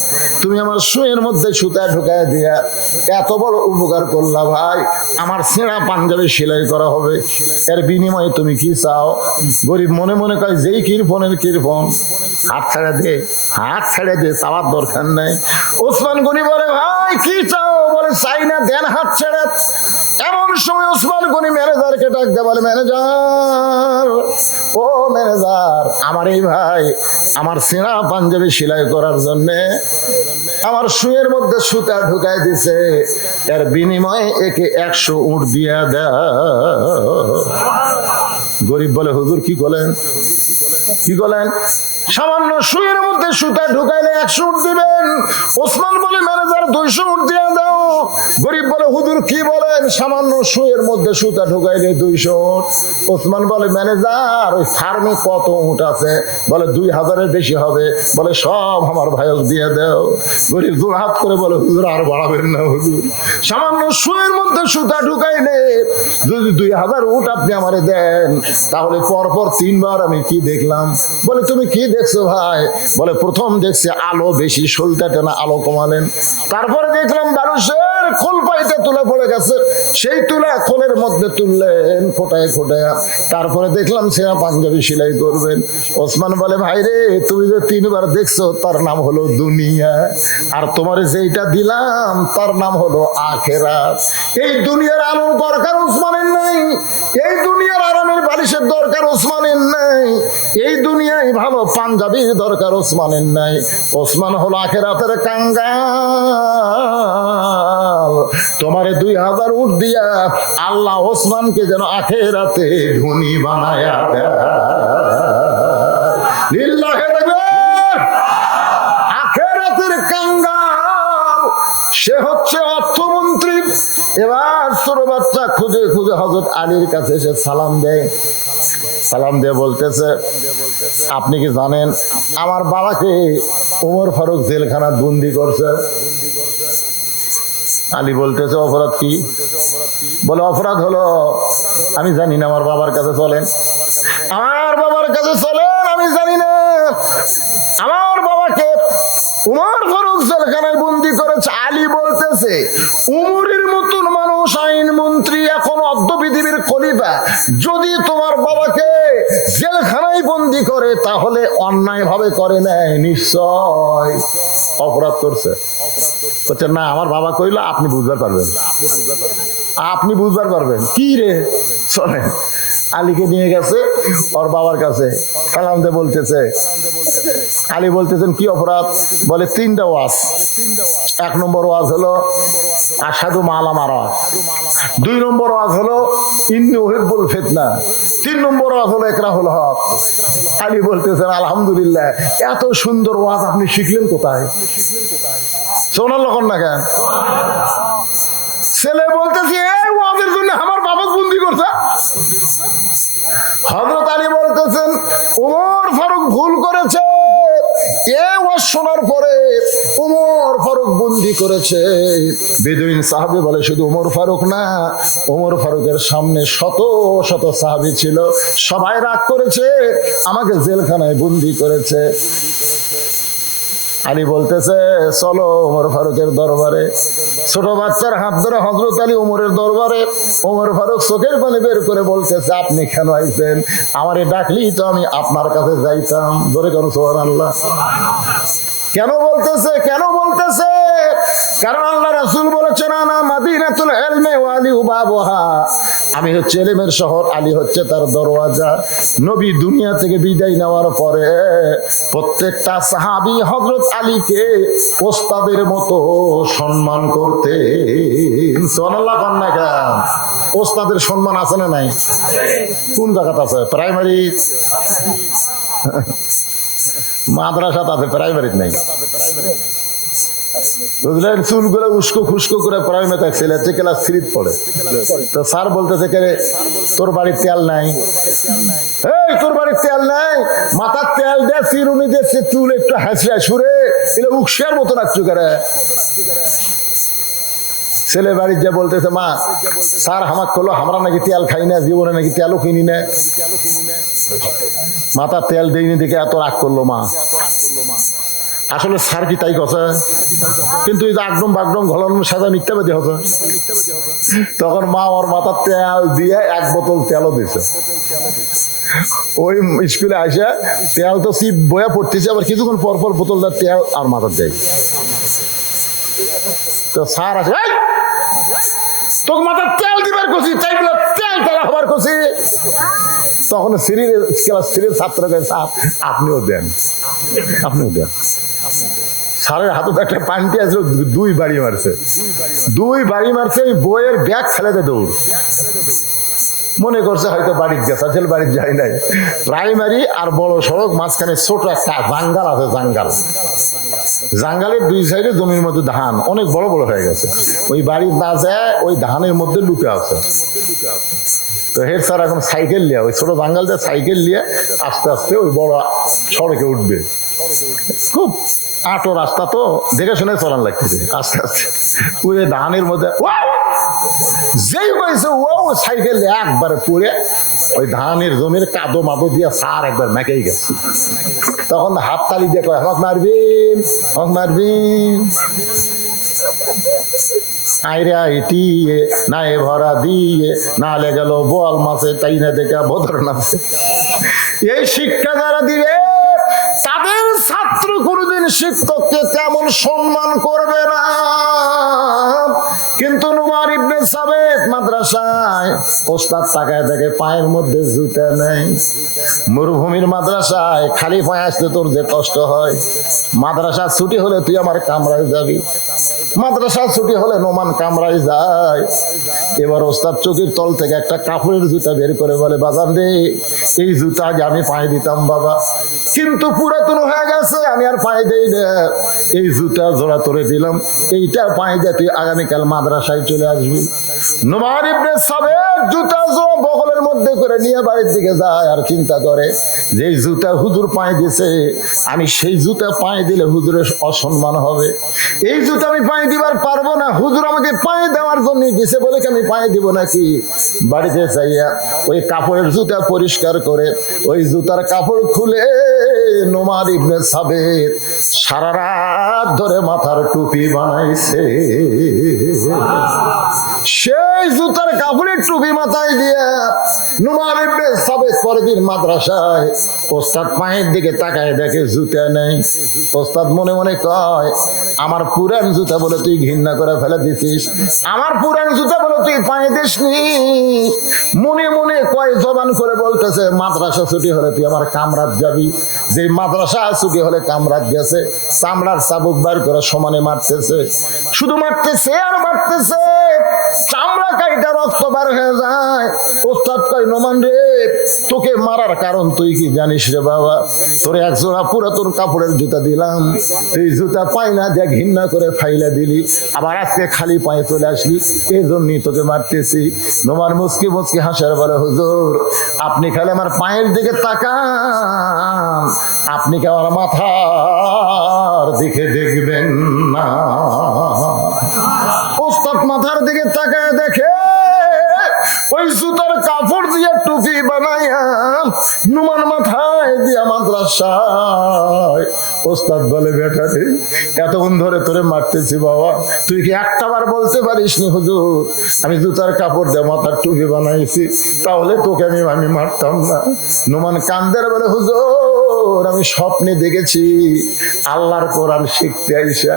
তুমি আমার সুয়ের মধ্যে সুতা ঢুকায় দিয়া এত বড় উপকার করলা ভাই, আমার ছেঁড়া পাঞ্জাবি সেলাই করা হবে, এর বিনিময়ে তুমি কি চাও? গরিব মনে মনে কয়, যেই কিরফনের কিরফন, হাত ছেড়ে দে, হাত ছেড়ে দে, চাওয়ার দরকার নাই। ওসমান গনি বলে, ভাই কি চাও? বলে চাই না, দেন হাত ছেড়ে। এমন সময় ওসমান গনি ম্যানেজারকে ডাক দেয়, বলে ম্যানেজার, ও ম্যানেজার, আমার এই ভাই আমার ছেঁড়া পাঞ্জাবি সেলাই করার জন্যে আমার সুয়ের মধ্যে সুতা ঢুকাই দিছে, এর বিনিময়ে একে 100 উট দিয়া দেয়। গরিব বলে, হুজুর কি বলেন, কি বলেন? সামান্য সুয়ের মধ্যে সুতা ঢুকাইলে 100 উট দিবেন? ওসমান বলে, ম্যানেজার 200 উট দিয়ে দাও। গরিব বলে, হুজুর কি বলেন, সামান্য সুয়ের মধ্যে সুতা ঢুকাইলে 200 উট? ওসমান বলে, ম্যানেজার ওই ফার্মে কত উট আছে? বলে 2000-এর বেশি হবে। বলে সব আমার ভাইক দিয়ে দাও। গরিব দু হাত করে বলে, হুজুর আর বাড়াবেন না হুজুর, সামান্য সুয়ের মধ্যে সুতা ঢুকাইলে যদি 2000 উট আপনি আমারে দেন, তাহলে পরপর 3 বার আমি কি দেখলাম? বলে তুমি কি দেখছো ভাই? বলে প্রথম দেখছি আলো বেশি, সলতে টেনা আলো কমালেন। তারপরে দেখলাম মানুষের খোল পাইতে তুলে পড়ে গেছে, সেই তুলা খোলের মধ্যে তুললেন ফোটায় ফোটায়। তারপরে দেখলাম ছেঁড়া পাঞ্জাবি সেলাই করবেন। ওসমান বলে, ভাই রে, তুমি যে 3 বার দেখছো তার নাম হলো দুনিয়া, আর তোমার যেইটা দিলাম তার নাম হলো আখেরাত। এই দুনিয়ার আলোর দরকার ওসমানের নাই, এই দুনিয়ার আরামের বালিশের দরকার ওসমানের নাই, এই দুনিয়ায় ভালো পাঞ্জাবির দরকার ওসমানের নাই। ওসমান হলো আখেরাতের কাঙ্গাল। তোমারে 2000 উট দিয়া আল্লাহ ওসমানকে যেন আখেরাতে ধনী বানায়া দেয়। লিল্লাহি তাকবীর। আখেরাতের কাঙ্গাল সে হচ্ছে অর্থমন্ত্রী। এবার ছোট বাচ্চা খুঁজে খুঁজে হযরত আলীর কাছে এসে সালাম দেয়। সালাম দিয়ে বলতেছে, আপনি কি জানেন আমার বাবাকে ওমর ফারুক জেলখানা বন্দি করছে? আলী বলতেছে, অপরাধ কি? বলে অপরাধ হলো, আমি জানি না, আমার বাবার কাছে চলেন, আমার বাবার কাছে চলেন, আমি জানি না আমার বাবাকে উমর ফারুক জেলখানায় বন্দি করেছে। আলী বলতেছে, উমরের মতন মানুষ, আইন মন্ত্রী, এখন অর্ধ পৃথিবীর খলিফা, যদি তোমার বাবাকে জেলখানায় বন্দি করে তাহলে অন্যায় ভাবে করে নেয়, নিশ্চয় অপরাধ করছে। বলছে না, আমার বাবা কইল আপনি বুঝবার পারবেন, আপনি বুঝবার পারবেন। কি রে? শোনেন, আলীকে নিয়ে গেছে ওর বাবার কাছে, সালাম দিয়ে বলতেছে, আলী বলতেছেন কি অপরাধ? বলে 3টা ওয়াজ। 1 নম্বর ওয়াজ হলো আশহাদু মালা মারা, 2 নম্বর ওয়াজ হলো ইন্নী উহিব্বুল ফিতনা, 3 নম্বর ওয়াজ হলো ইকরাহুল হক। আলী বলতেছেন, আলহামদুলিল্লাহ, এত সুন্দর ওয়াজ আপনি শিখলেন কোথায়? শোনার লক্ষণ না কেন? ছেলে বলতেছে, এই ওয়াজের জন্য আমার বাবা বন্দি করছে। হযরত আলী বলতেছেন, ওমর ফারুক ভুল করেছে, এই ওয়াজ শোনার পরে ওমর ফারুক বন্দি করেছে। বেদুইন সাহাবী বলে, শুধু ওমর ফারুক না, ওমর ফারুকের সামনে শত শত সাহাবী ছিল, সবাই রাগ করেছে, আমাকে জেলখানায় বন্দি করেছে। আলী বলতেছে, চলো ওমর ফারুকের দরবারে। ছোট বাচ্চার হাত ধরে হযরত আলী ওমরের দরবারে। ওমর ফারুক চোখের পানি বের করে বলতেছে, আপনি কেন আইছেন? আমারে ডাকলি তো আমি আপনার কাছে যাইতাম। ধরে কেন? সুবহানাল্লাহ। কেন বলতেছে? কেন বলতেছে? কারণ আল্লাহ রাসূল বলেছেন, আনা মাদিনাতুল ইলমি ওয়া আলী বাবুহা, আমি হচ্ছে ইলমের শহর, আলী হচ্ছে তার দরওয়াজা। নবী দুনিয়া থেকে বিদায় নেওয়ার পরে প্রত্যেকটা সাহাবী হযরত আলীকে ওস্তাদের মতো সম্মান করতেন। সুবহানাল্লাহ। কান্না কেন? ওস্তাদের সম্মান আছে না নাই? কোন জায়গাতে আছে? প্রাইমারি, মাদ্রাসা আছে, প্রাইমারি নাই। বুঝলেন? চুলগুলো উস্কো খুস্কো করে প্রাইমারিতে ছেলে ক্লাস 3 পড়ে। তো স্যার বলতেছে, কে রে, তোর বাড়ির তেল নাই? এই তোর বাড়ির তেল নাই? মাথার তেল দিয়ে চিরুনি দিয়ে চুল একটু হাসিয়া সুরে, এটা উকশিয়ার মতো রাখছো, কে রে? ছেলে বাড়ির যা বলতেছে, মা স্যার হামাক করলো, আমরা নাকি তেল খাই না, জীবনে নাকি তেলও কিনি না। মাথা তেল দেয়নি দেখে এত রাগ করলো মা। আসলে স্যার কি তাই কথা, কিন্তু এই যে আগডম বাগডম ঘলানো সাজা মিথ্যাবাদী হতো। তখন মা ওর মাথার তেল দিয়ে 1 বোতল তেলও দিছে। ওই স্কুলে আসে তেল তো চিপ বয়া পড়তেছে, আবার কিছুক্ষণ পর পর বোতলটা তেল আর মাথার দেয়। তো স্যার আসে, তোকে মাথার তেল দিবার করছি, তাই বলে তেল তেলা হবার করছি। তখন ক্লাস 3 ছাত্রকে, স্যার আপনিও দেন, আপনিও দেন। স্যারের হাতে একটা পান্টি আসলো, 2 বাড়ি মারছে, 2 বাড়ি মারছে। বইয়ের ব্যাগ ফেলে দে দৌড়। মনে করছে হয়তো বাড়ির গেছে, আসলে বাড়ির যায় নাই। প্রাইমারি আর বড় সড়ক মাঝখানে ছোট একটা জাঙ্গাল আছে, জাঙ্গালের 2 সাইডে জমির মধ্যে ধান অনেক বড় বড় হয়ে গেছে। ওই বাড়ির না যায়, ওই ধানের মধ্যে লুকে আছে। তো হেড স্যার এখন সাইকেল নিয়ে, ওই ছোট জাঙ্গাল দিয়ে সাইকেল নিয়ে আস্তে আস্তে ওই বড় সড়কে উঠবে। খুব আটো রাস্তা, তো দেখে শুনে চলান লাগতেছে আস্তে আস্তে। ওই ধানের মধ্যে যেই হয়েছে ও সাইকেল একবারে পড়ে ওই ধানের জমির কাদো মাদো দিয়ে সার একবার মেকেই গেছে। তখন হাত তালি দিয়ে কয়, হক মারবিন, হক মারবিন। আইরে আইটিয়ে না এ ভরা দিয়ে না লে গেল বোয়াল মাছে, তাই না দেখা বদর নাচে। এই শিক্ষা যারা দিবে তাদের ছাত্র কোনদিন শিক্ষককে তেমন সম্মান করবে না। কিন্তু নুমান ইবনে সাবিত মাদ্রাসায় ওস্তাদ তাকায় দেখে পায়ের মধ্যে জুতা নেই। মরুভূমির মাদ্রাসায় খালি পায়ে আসতে তোর যে কষ্ট হয়, মাদ্রাসা ছুটি হলে তুই আমার কামরায় যাবি। মাদ্রাসা ছুটি হলে নোমান কামরায় যায়। এবার ওস্তাদ চোখের তল থেকে একটা কাপড়ের জুতা বের করে বলে, বাজান রে, এই জুতা আগে আমি পায়ে দিতাম বাবা, কিন্তু পুরাতন হয়ে গেছে, আমি আর পায়ে দেই না। এই জুতা জোড়া তোরে দিলাম, এইটা পায়ে দিয়ে তুই আগামীকাল মাদ্রাসায় চলে আসবি। নুমান ইবনে সাবিত জুতা জোড়া বগলের মধ্যে করে নিয়ে বাড়ির দিকে যায় আর চিন্তা করে, যে জুতা হুজুর পায়ে দিয়েছে, আমি সেই জুতা পায়ে দিলে হুজুরের অসম্মান হবে। এই জুতা আমি পায়ে দিবার পারবো না, হুজুর আমাকে পায়ে দেওয়ার জন্য দিছে বলে কি আমি পায়ে দিব নাকি? বাড়িতে যাইয়া ওই কাপড়ের জুতা পরিষ্কার করে ওই জুতার কাপড় খুলে নুমান ইবনে সাবিত সারা রাত ধরে মাথার টুপি বানাইছে। সেই জুতার কাপড়ের টুপি মাথায় দিয়ে নুমান ইবনে সাবিত পরের দিন মাদ্রাসায় ওস্তাদ পায়ের দিকে তাকায় দেখে জুতা নেই। ওস্তাদ মনে মনে কয়, আমার পুরান জুতা বলে তুই ঘৃণা করে ফেলে দিছিস, আমার পুরান জুতা বলে তুই পায়ে দিসনি। মনে মনে কয় জবান করে বলতেছে, মাদ্রাসা ছুটি হলে তুই আমার কামরাত যাবি। যে মাদ্রাসা ছুটি হলে কামরাত গেছে, চামড়ার চাবুক বার করে সমানে মারতেছে, শুধু মারতেছে আর মারতেছে, চামড়া কাইটা রক্ত বার হয়ে যায়। ওস্তাদ কয়, নোমান রে, তোকে মারার কারণ তুই কি জানিস রে বাবা? তোর একজোড়া পুরাতন কাপড়ের জুতা দিলাম, এই জুতা পাই না দিয়ে ঘৃণা করে ফাইলা দিলি, আবার আজকে খালি পায়ে চলে আসলি, এই জন্যই তোকে মারতেছি। নোমান মুচকি মুচকি হাসার বলে, হুজুর আপনি খালি আমার পায়ের দিকে তাকান, আপনি কি আমার মাথার দিকে দেখবেন না? ওস্তাদ মাথার দিকে তাকায় দেখে ওই জুতার কাপড় দিয়ে টুপি বানাইয়া নুমান মাথায় দিয়া মাদ্রাসায়। ওস্তাদ বলে, বেটা রে, এতক্ষণ ধরে তোরে মারতেছি বাবা, তুই কি একটাবার বলতে পারিস নি হুজুর আমি জুতার কাপড় দিয়ে মাথার টুপি বানাইছি, তাহলে তোকে আমি মারতাম না? নুমান কান্দের বলে, হুজুর আমি স্বপ্নে দেখেছি আল্লাহর কোরআন শিখতে আইসা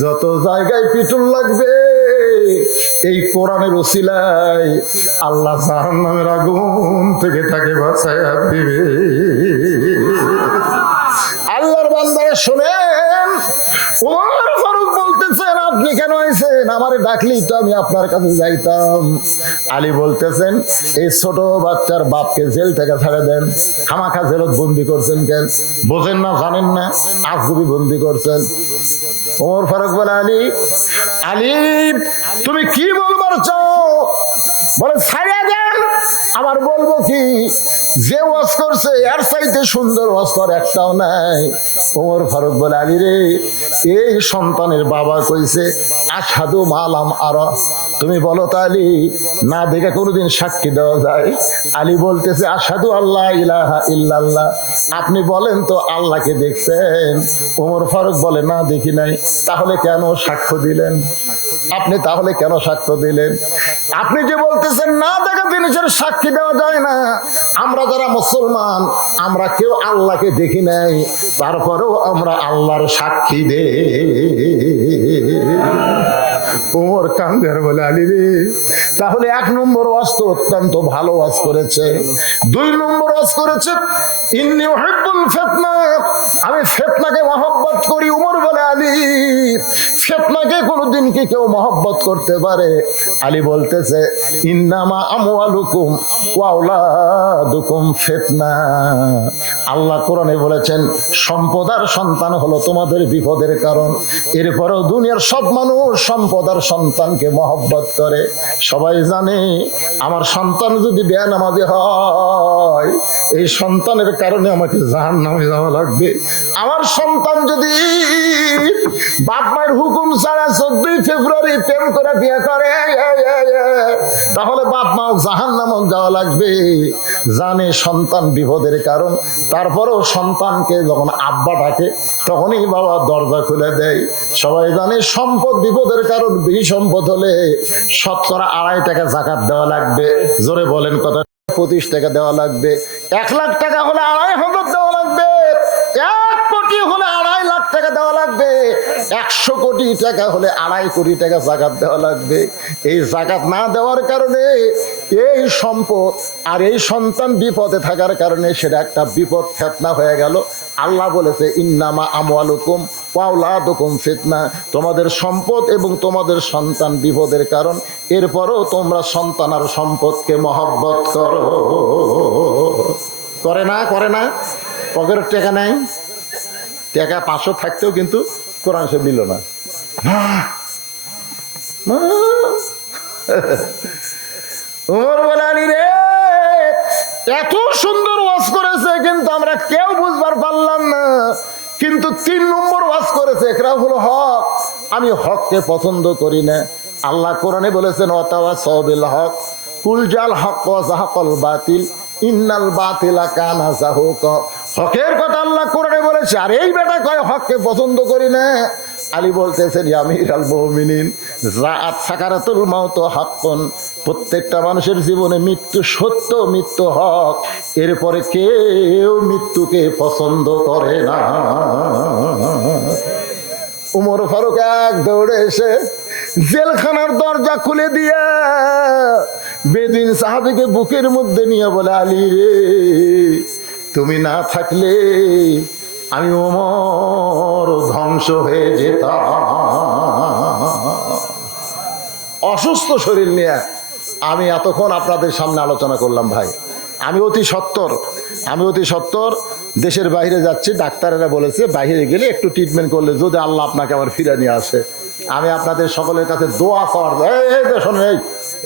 যত জায়গায় পিটুল লাগবে, এই কোরআনের ওসিলায় আল্লাহ জাহান্নামের আগুন থেকে তাকে বাঁচায়া দিবে। আল্লাহর বান্দারা শোনেন, ওমর ফারুক বলতেছেন, আপনি কেন আইছেন? আমারে ডাকলি তো আমি আপনার কাছে যাইতাম। আলী বলতেছেন, এই ছোট বাচ্চার বাপকে জেল থেকে ছেড়ে দেন, খামাখা জেলত বন্দি করছেন কেন? বোঝেন না, জানেন না, আজগুবি বন্দি করছেন। ওমর ফারুক বলে, আলী, আলী তুমি কি বলবার চাও? বলে, ছাড়িয়ে দেন। আবার বলবো কি? যে ওয়াজ করছে এর চাইতে সুন্দর ওয়াজ কর একটাও নাই। ওমর ফারুক বলে, আলী রে, এই সন্তানের বাবা কইছে আশহাদু মালাম আরা, তুমি বলো তো আলী, না দেখে কোনোদিন সাক্ষী দেওয়া যায়? আলী বলতেছে আশহাদু আল্লাহ ইলাহা ইল্লাল্লাহ। আপনি বলেন তো আল্লাহকে দেখছেন? ওমর ফারুক বলে, না দেখি নাই। তাহলে কেন সাক্ষ্য দিলেন? আপনি তাহলে কেন সাক্ষ্য দিলেন? আপনি যে বলতেছেন না দেখা জিনিসের সাক্ষী দেওয়া যায় না, আমরা যারা মুসলমান আমরা কেউ আল্লাহকে দেখি নাই, তারপরেও আমরা আল্লাহর সাক্ষী দে। ওমর কান্দের বলে, আলী রে, তাহলে 1 নম্বর ওয়াজ তো অত্যন্ত ভালো ওয়াজ করেছে। 2 নম্বর ওয়াজ করেছে ইন্নী উহিব্বুল ফিতনা, আমি ফিতনাকে মহব্বত করি। ওমর বলে, আলী, ফিতনাকে কোনদিন কি কেউ মহব্বত করতে পারে? আলী বলতেছে ইন্নামা আমওয়ালুকুম ওয়া আওলাদুকুম ফিতনা। আল্লাহ কোরআনে বলেছেন সম্পদ আর সন্তান হলো তোমাদের বিপদের কারণ। এরপরেও দুনিয়ার সব মানুষ সম্পদ আর সন্তানকে মহব্বত করে। সবাই জানে আমার সন্তান যদি বেনামাজি হয়, এই সন্তানের কারণে আমাকে জাহান্নামে যাওয়া লাগবে। আমার সন্তান যদি বাপ মায়ের হুকুম ছাড়া 14 ফেব্রুয়ারি প্রেম করে বিয়ে করে, তাহলে বাপ মা জাহান্নামে যাওয়া লাগবে। জানে সন্তান বিপদের কারণ, তারপরেও সন্তানকে যখন আব্বা ডাকে তখনই বাবা দরজা খুলে দেয়। সবাই জানে সম্পদ বিপদের কারণ। বেশি সম্পদ হলে শতকরা 2.5 টাকা যাকাত দেওয়া লাগবে। জোরে বলেন কথা। 25 টাকা দেওয়া লাগবে। 1 লাখ টাকা হলে 2.5 দেওয়া লাগবে। 1 কোটি হলে 2.5 লাখ টাকা দেওয়া লাগবে। 100 কোটি টাকা হলে 2.5 কোটি টাকা যাকাত দেওয়া লাগবে। এই যাকাত না দেওয়ার কারণে এই সম্পদ আর এই সন্তান বিপদে থাকার কারণে সেটা একটা বিপদ ফিতনা হয়ে গেল। আল্লাহ বলেছে ইন্নামা আমওয়ালুকুম ওয়া আওলাদুকুম ফিতনা, তোমাদের সম্পদ এবং তোমাদের সন্তান বিপদের কারণ। এরপরও তোমরা সন্তান আর সম্পদকে মহব্বত করো। করে না? করে না? পকেটের টাকা নেই, টাকা 500 থাকতেও কিন্তু কোরআন শরীফ দিল না। ওমর বলে, আলী রে, এত সুন্দর ওয়াজ করেছে কিন্তু আমরা কেউ বুঝবার পারলাম না। কিন্তু 3 নম্বর ওয়াজ করেছে ইকরাহুল হক, আমি হককে পছন্দ করি না। আল্লাহ কোরআনে বলেছেন ওয়াতাওয়াসাউ বিল হক কুল জাল হক ওয়া যাহাকাল বাতিল ইন্নাল বাতিলা কানা যাহুকা। হকের কথা আল্লাহ কোরআনে বলেছে, আর এই বেটা কয় হককে পছন্দ করি না। আলী বলতেছেন ইয়া আমিরাল মুমিনিন, যাআত সাকারাতুল মাউত হাক্কুন, প্রত্যেকটা মানুষের জীবনে মৃত্যু সত্য, মৃত্যু হক। এরপরে কেউ মৃত্যুকে পছন্দ করে না। উমর ফারুক এক দৌড়ে এসে জেলখানার দরজা খুলে দিয়া বেদিন সাহাবীকে বুকের মধ্যে নিয়ে বলে, আলী রে, তুমি না থাকলে আমি ওমর ধ্বংস হয়ে যেতাম। অসুস্থ শরীর নিয়ে আমি এতক্ষণ আপনাদের সামনে আলোচনা করলাম। ভাই, আমি অতি সত্তর দেশের বাইরে যাচ্ছি। ডাক্তারেরা বলেছে বাইরে গেলে একটু ট্রিটমেন্ট করলে যদি আল্লাহ আপনাকে আবার ফিরে নিয়ে আসে। আমি আপনাদের সকলের কাছে দোয়া চাওয়ার, এই যে শোনেন,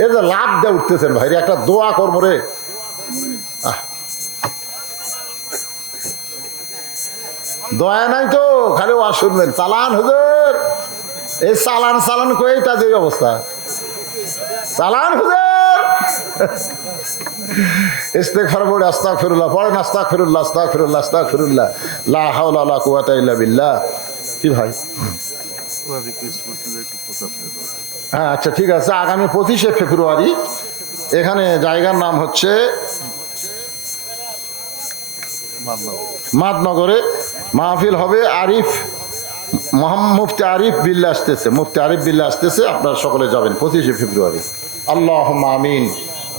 এই যে লাভ দিয়ে উঠতেছেন ভাই, একটা দোয়া করবো রে। দয়া নাই তো, খালি ওয়াজ শুনবেন। চালান হুজুর, এই চালান কই তা যে অবস্থা। চালান হুজুর, ইস্তেগফার পড়ে আস্তাগফিরুল্লাহ পড়েন, আস্তাগফিরুল্লাহ আস্তাগফিরুল্লাহ আস্তাগফিরুল্লাহ লা হাওলা ওয়ালা কুওয়াতা ইল্লা বিল্লাহ। কি ভাই? হ্যাঁ, আচ্ছা ঠিক আছে। আগামী 25শে ফেব্রুয়ারি এখানে জায়গার নাম হচ্ছে মাদনগরে মাহফিল হবে। মুফতি আরিফ বিল্লাহ আসতেছে। আপনারা সকলে যাবেন 25শে ফেব্রুয়ারি। আল্লাহুম্মা আমিন।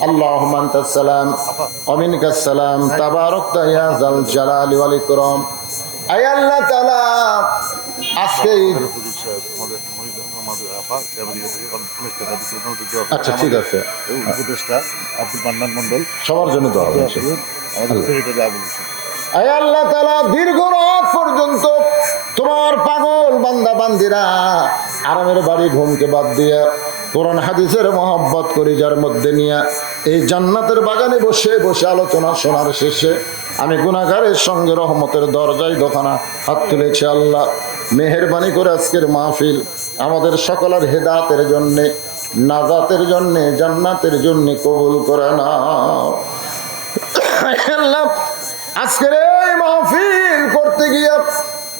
আল্লাহুম্মা আনতাস সালাম ওয়া মিনকাস সালাম তাবারাকতা ইয়া যাল জালালি ওয়াল ইকরাম। আয় আল্লাহ তাআলা, আজকে আচ্ছা ঠিক আছে, উপদেষ্টা আব্দুল মান্নান মণ্ডল সবার জন্য দোয়া করবেন। আয় আল্লাহ তাআলা, দীর্ঘ রাত পর্যন্ত তোমার পাগল বান্দা বান্দিরা আরামের বাড়ি ঘুমকে বাদ দিয়ে কোরআন হাদিসের মহব্বত করি যার মধ্যে নিয়ে এই জান্নাতের বাগানে বসে বসে আলোচনা শোনার শেষে আমি গুনাহগারের সঙ্গে রহমতের দরজায় দোকানা হাত তুলেছি। আল্লাহ মেহেরবানি করে আজকের মাহফিল আমাদের সকলের হেদায়েতের জন্যে, নাজাতের জন্যে, জান্নাতের জন্যে কবুল করে নাও। আল্লাহ আজকের এই মাহফিল করতে গিয়ে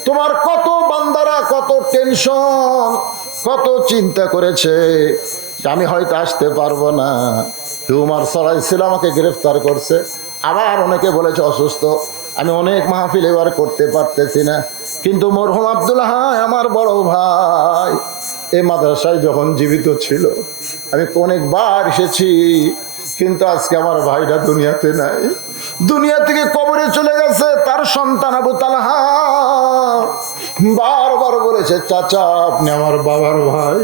তোমার কত বান্দারা কত টেনশন, কত চিন্তা করেছে আমি হয়তো আসতে পারবো না। টিউমার ছড়াইছিল, আমাকে গ্রেফতার করছে। আবার অনেকে বলেছে অসুস্থ, আমি অনেক মাহফিল এবার করতে পারতেছি না। কিন্তু মরহুম আব্দুল হাই আমার বড় ভাই এই মাদ্রাসায় যখন জীবিত ছিল আমি অনেকবার এসেছি, কিন্তু আজকে আমার ভাইটা দুনিয়াতে নাই, দুনিয়া থেকে কবরে চলে গেছে। তার সন্তান আবু তালহা বারবার বলেছে, চাচা আপনি আমার বাবার ভাই।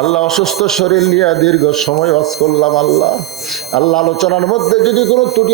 আল্লাহ অসুস্থ শরীর নিয়ে দীর্ঘ সময় ওয়াজ করলাম। আল্লাহ আল্লাহ আলোচনার মধ্যে যদি কোনো ত্রুটি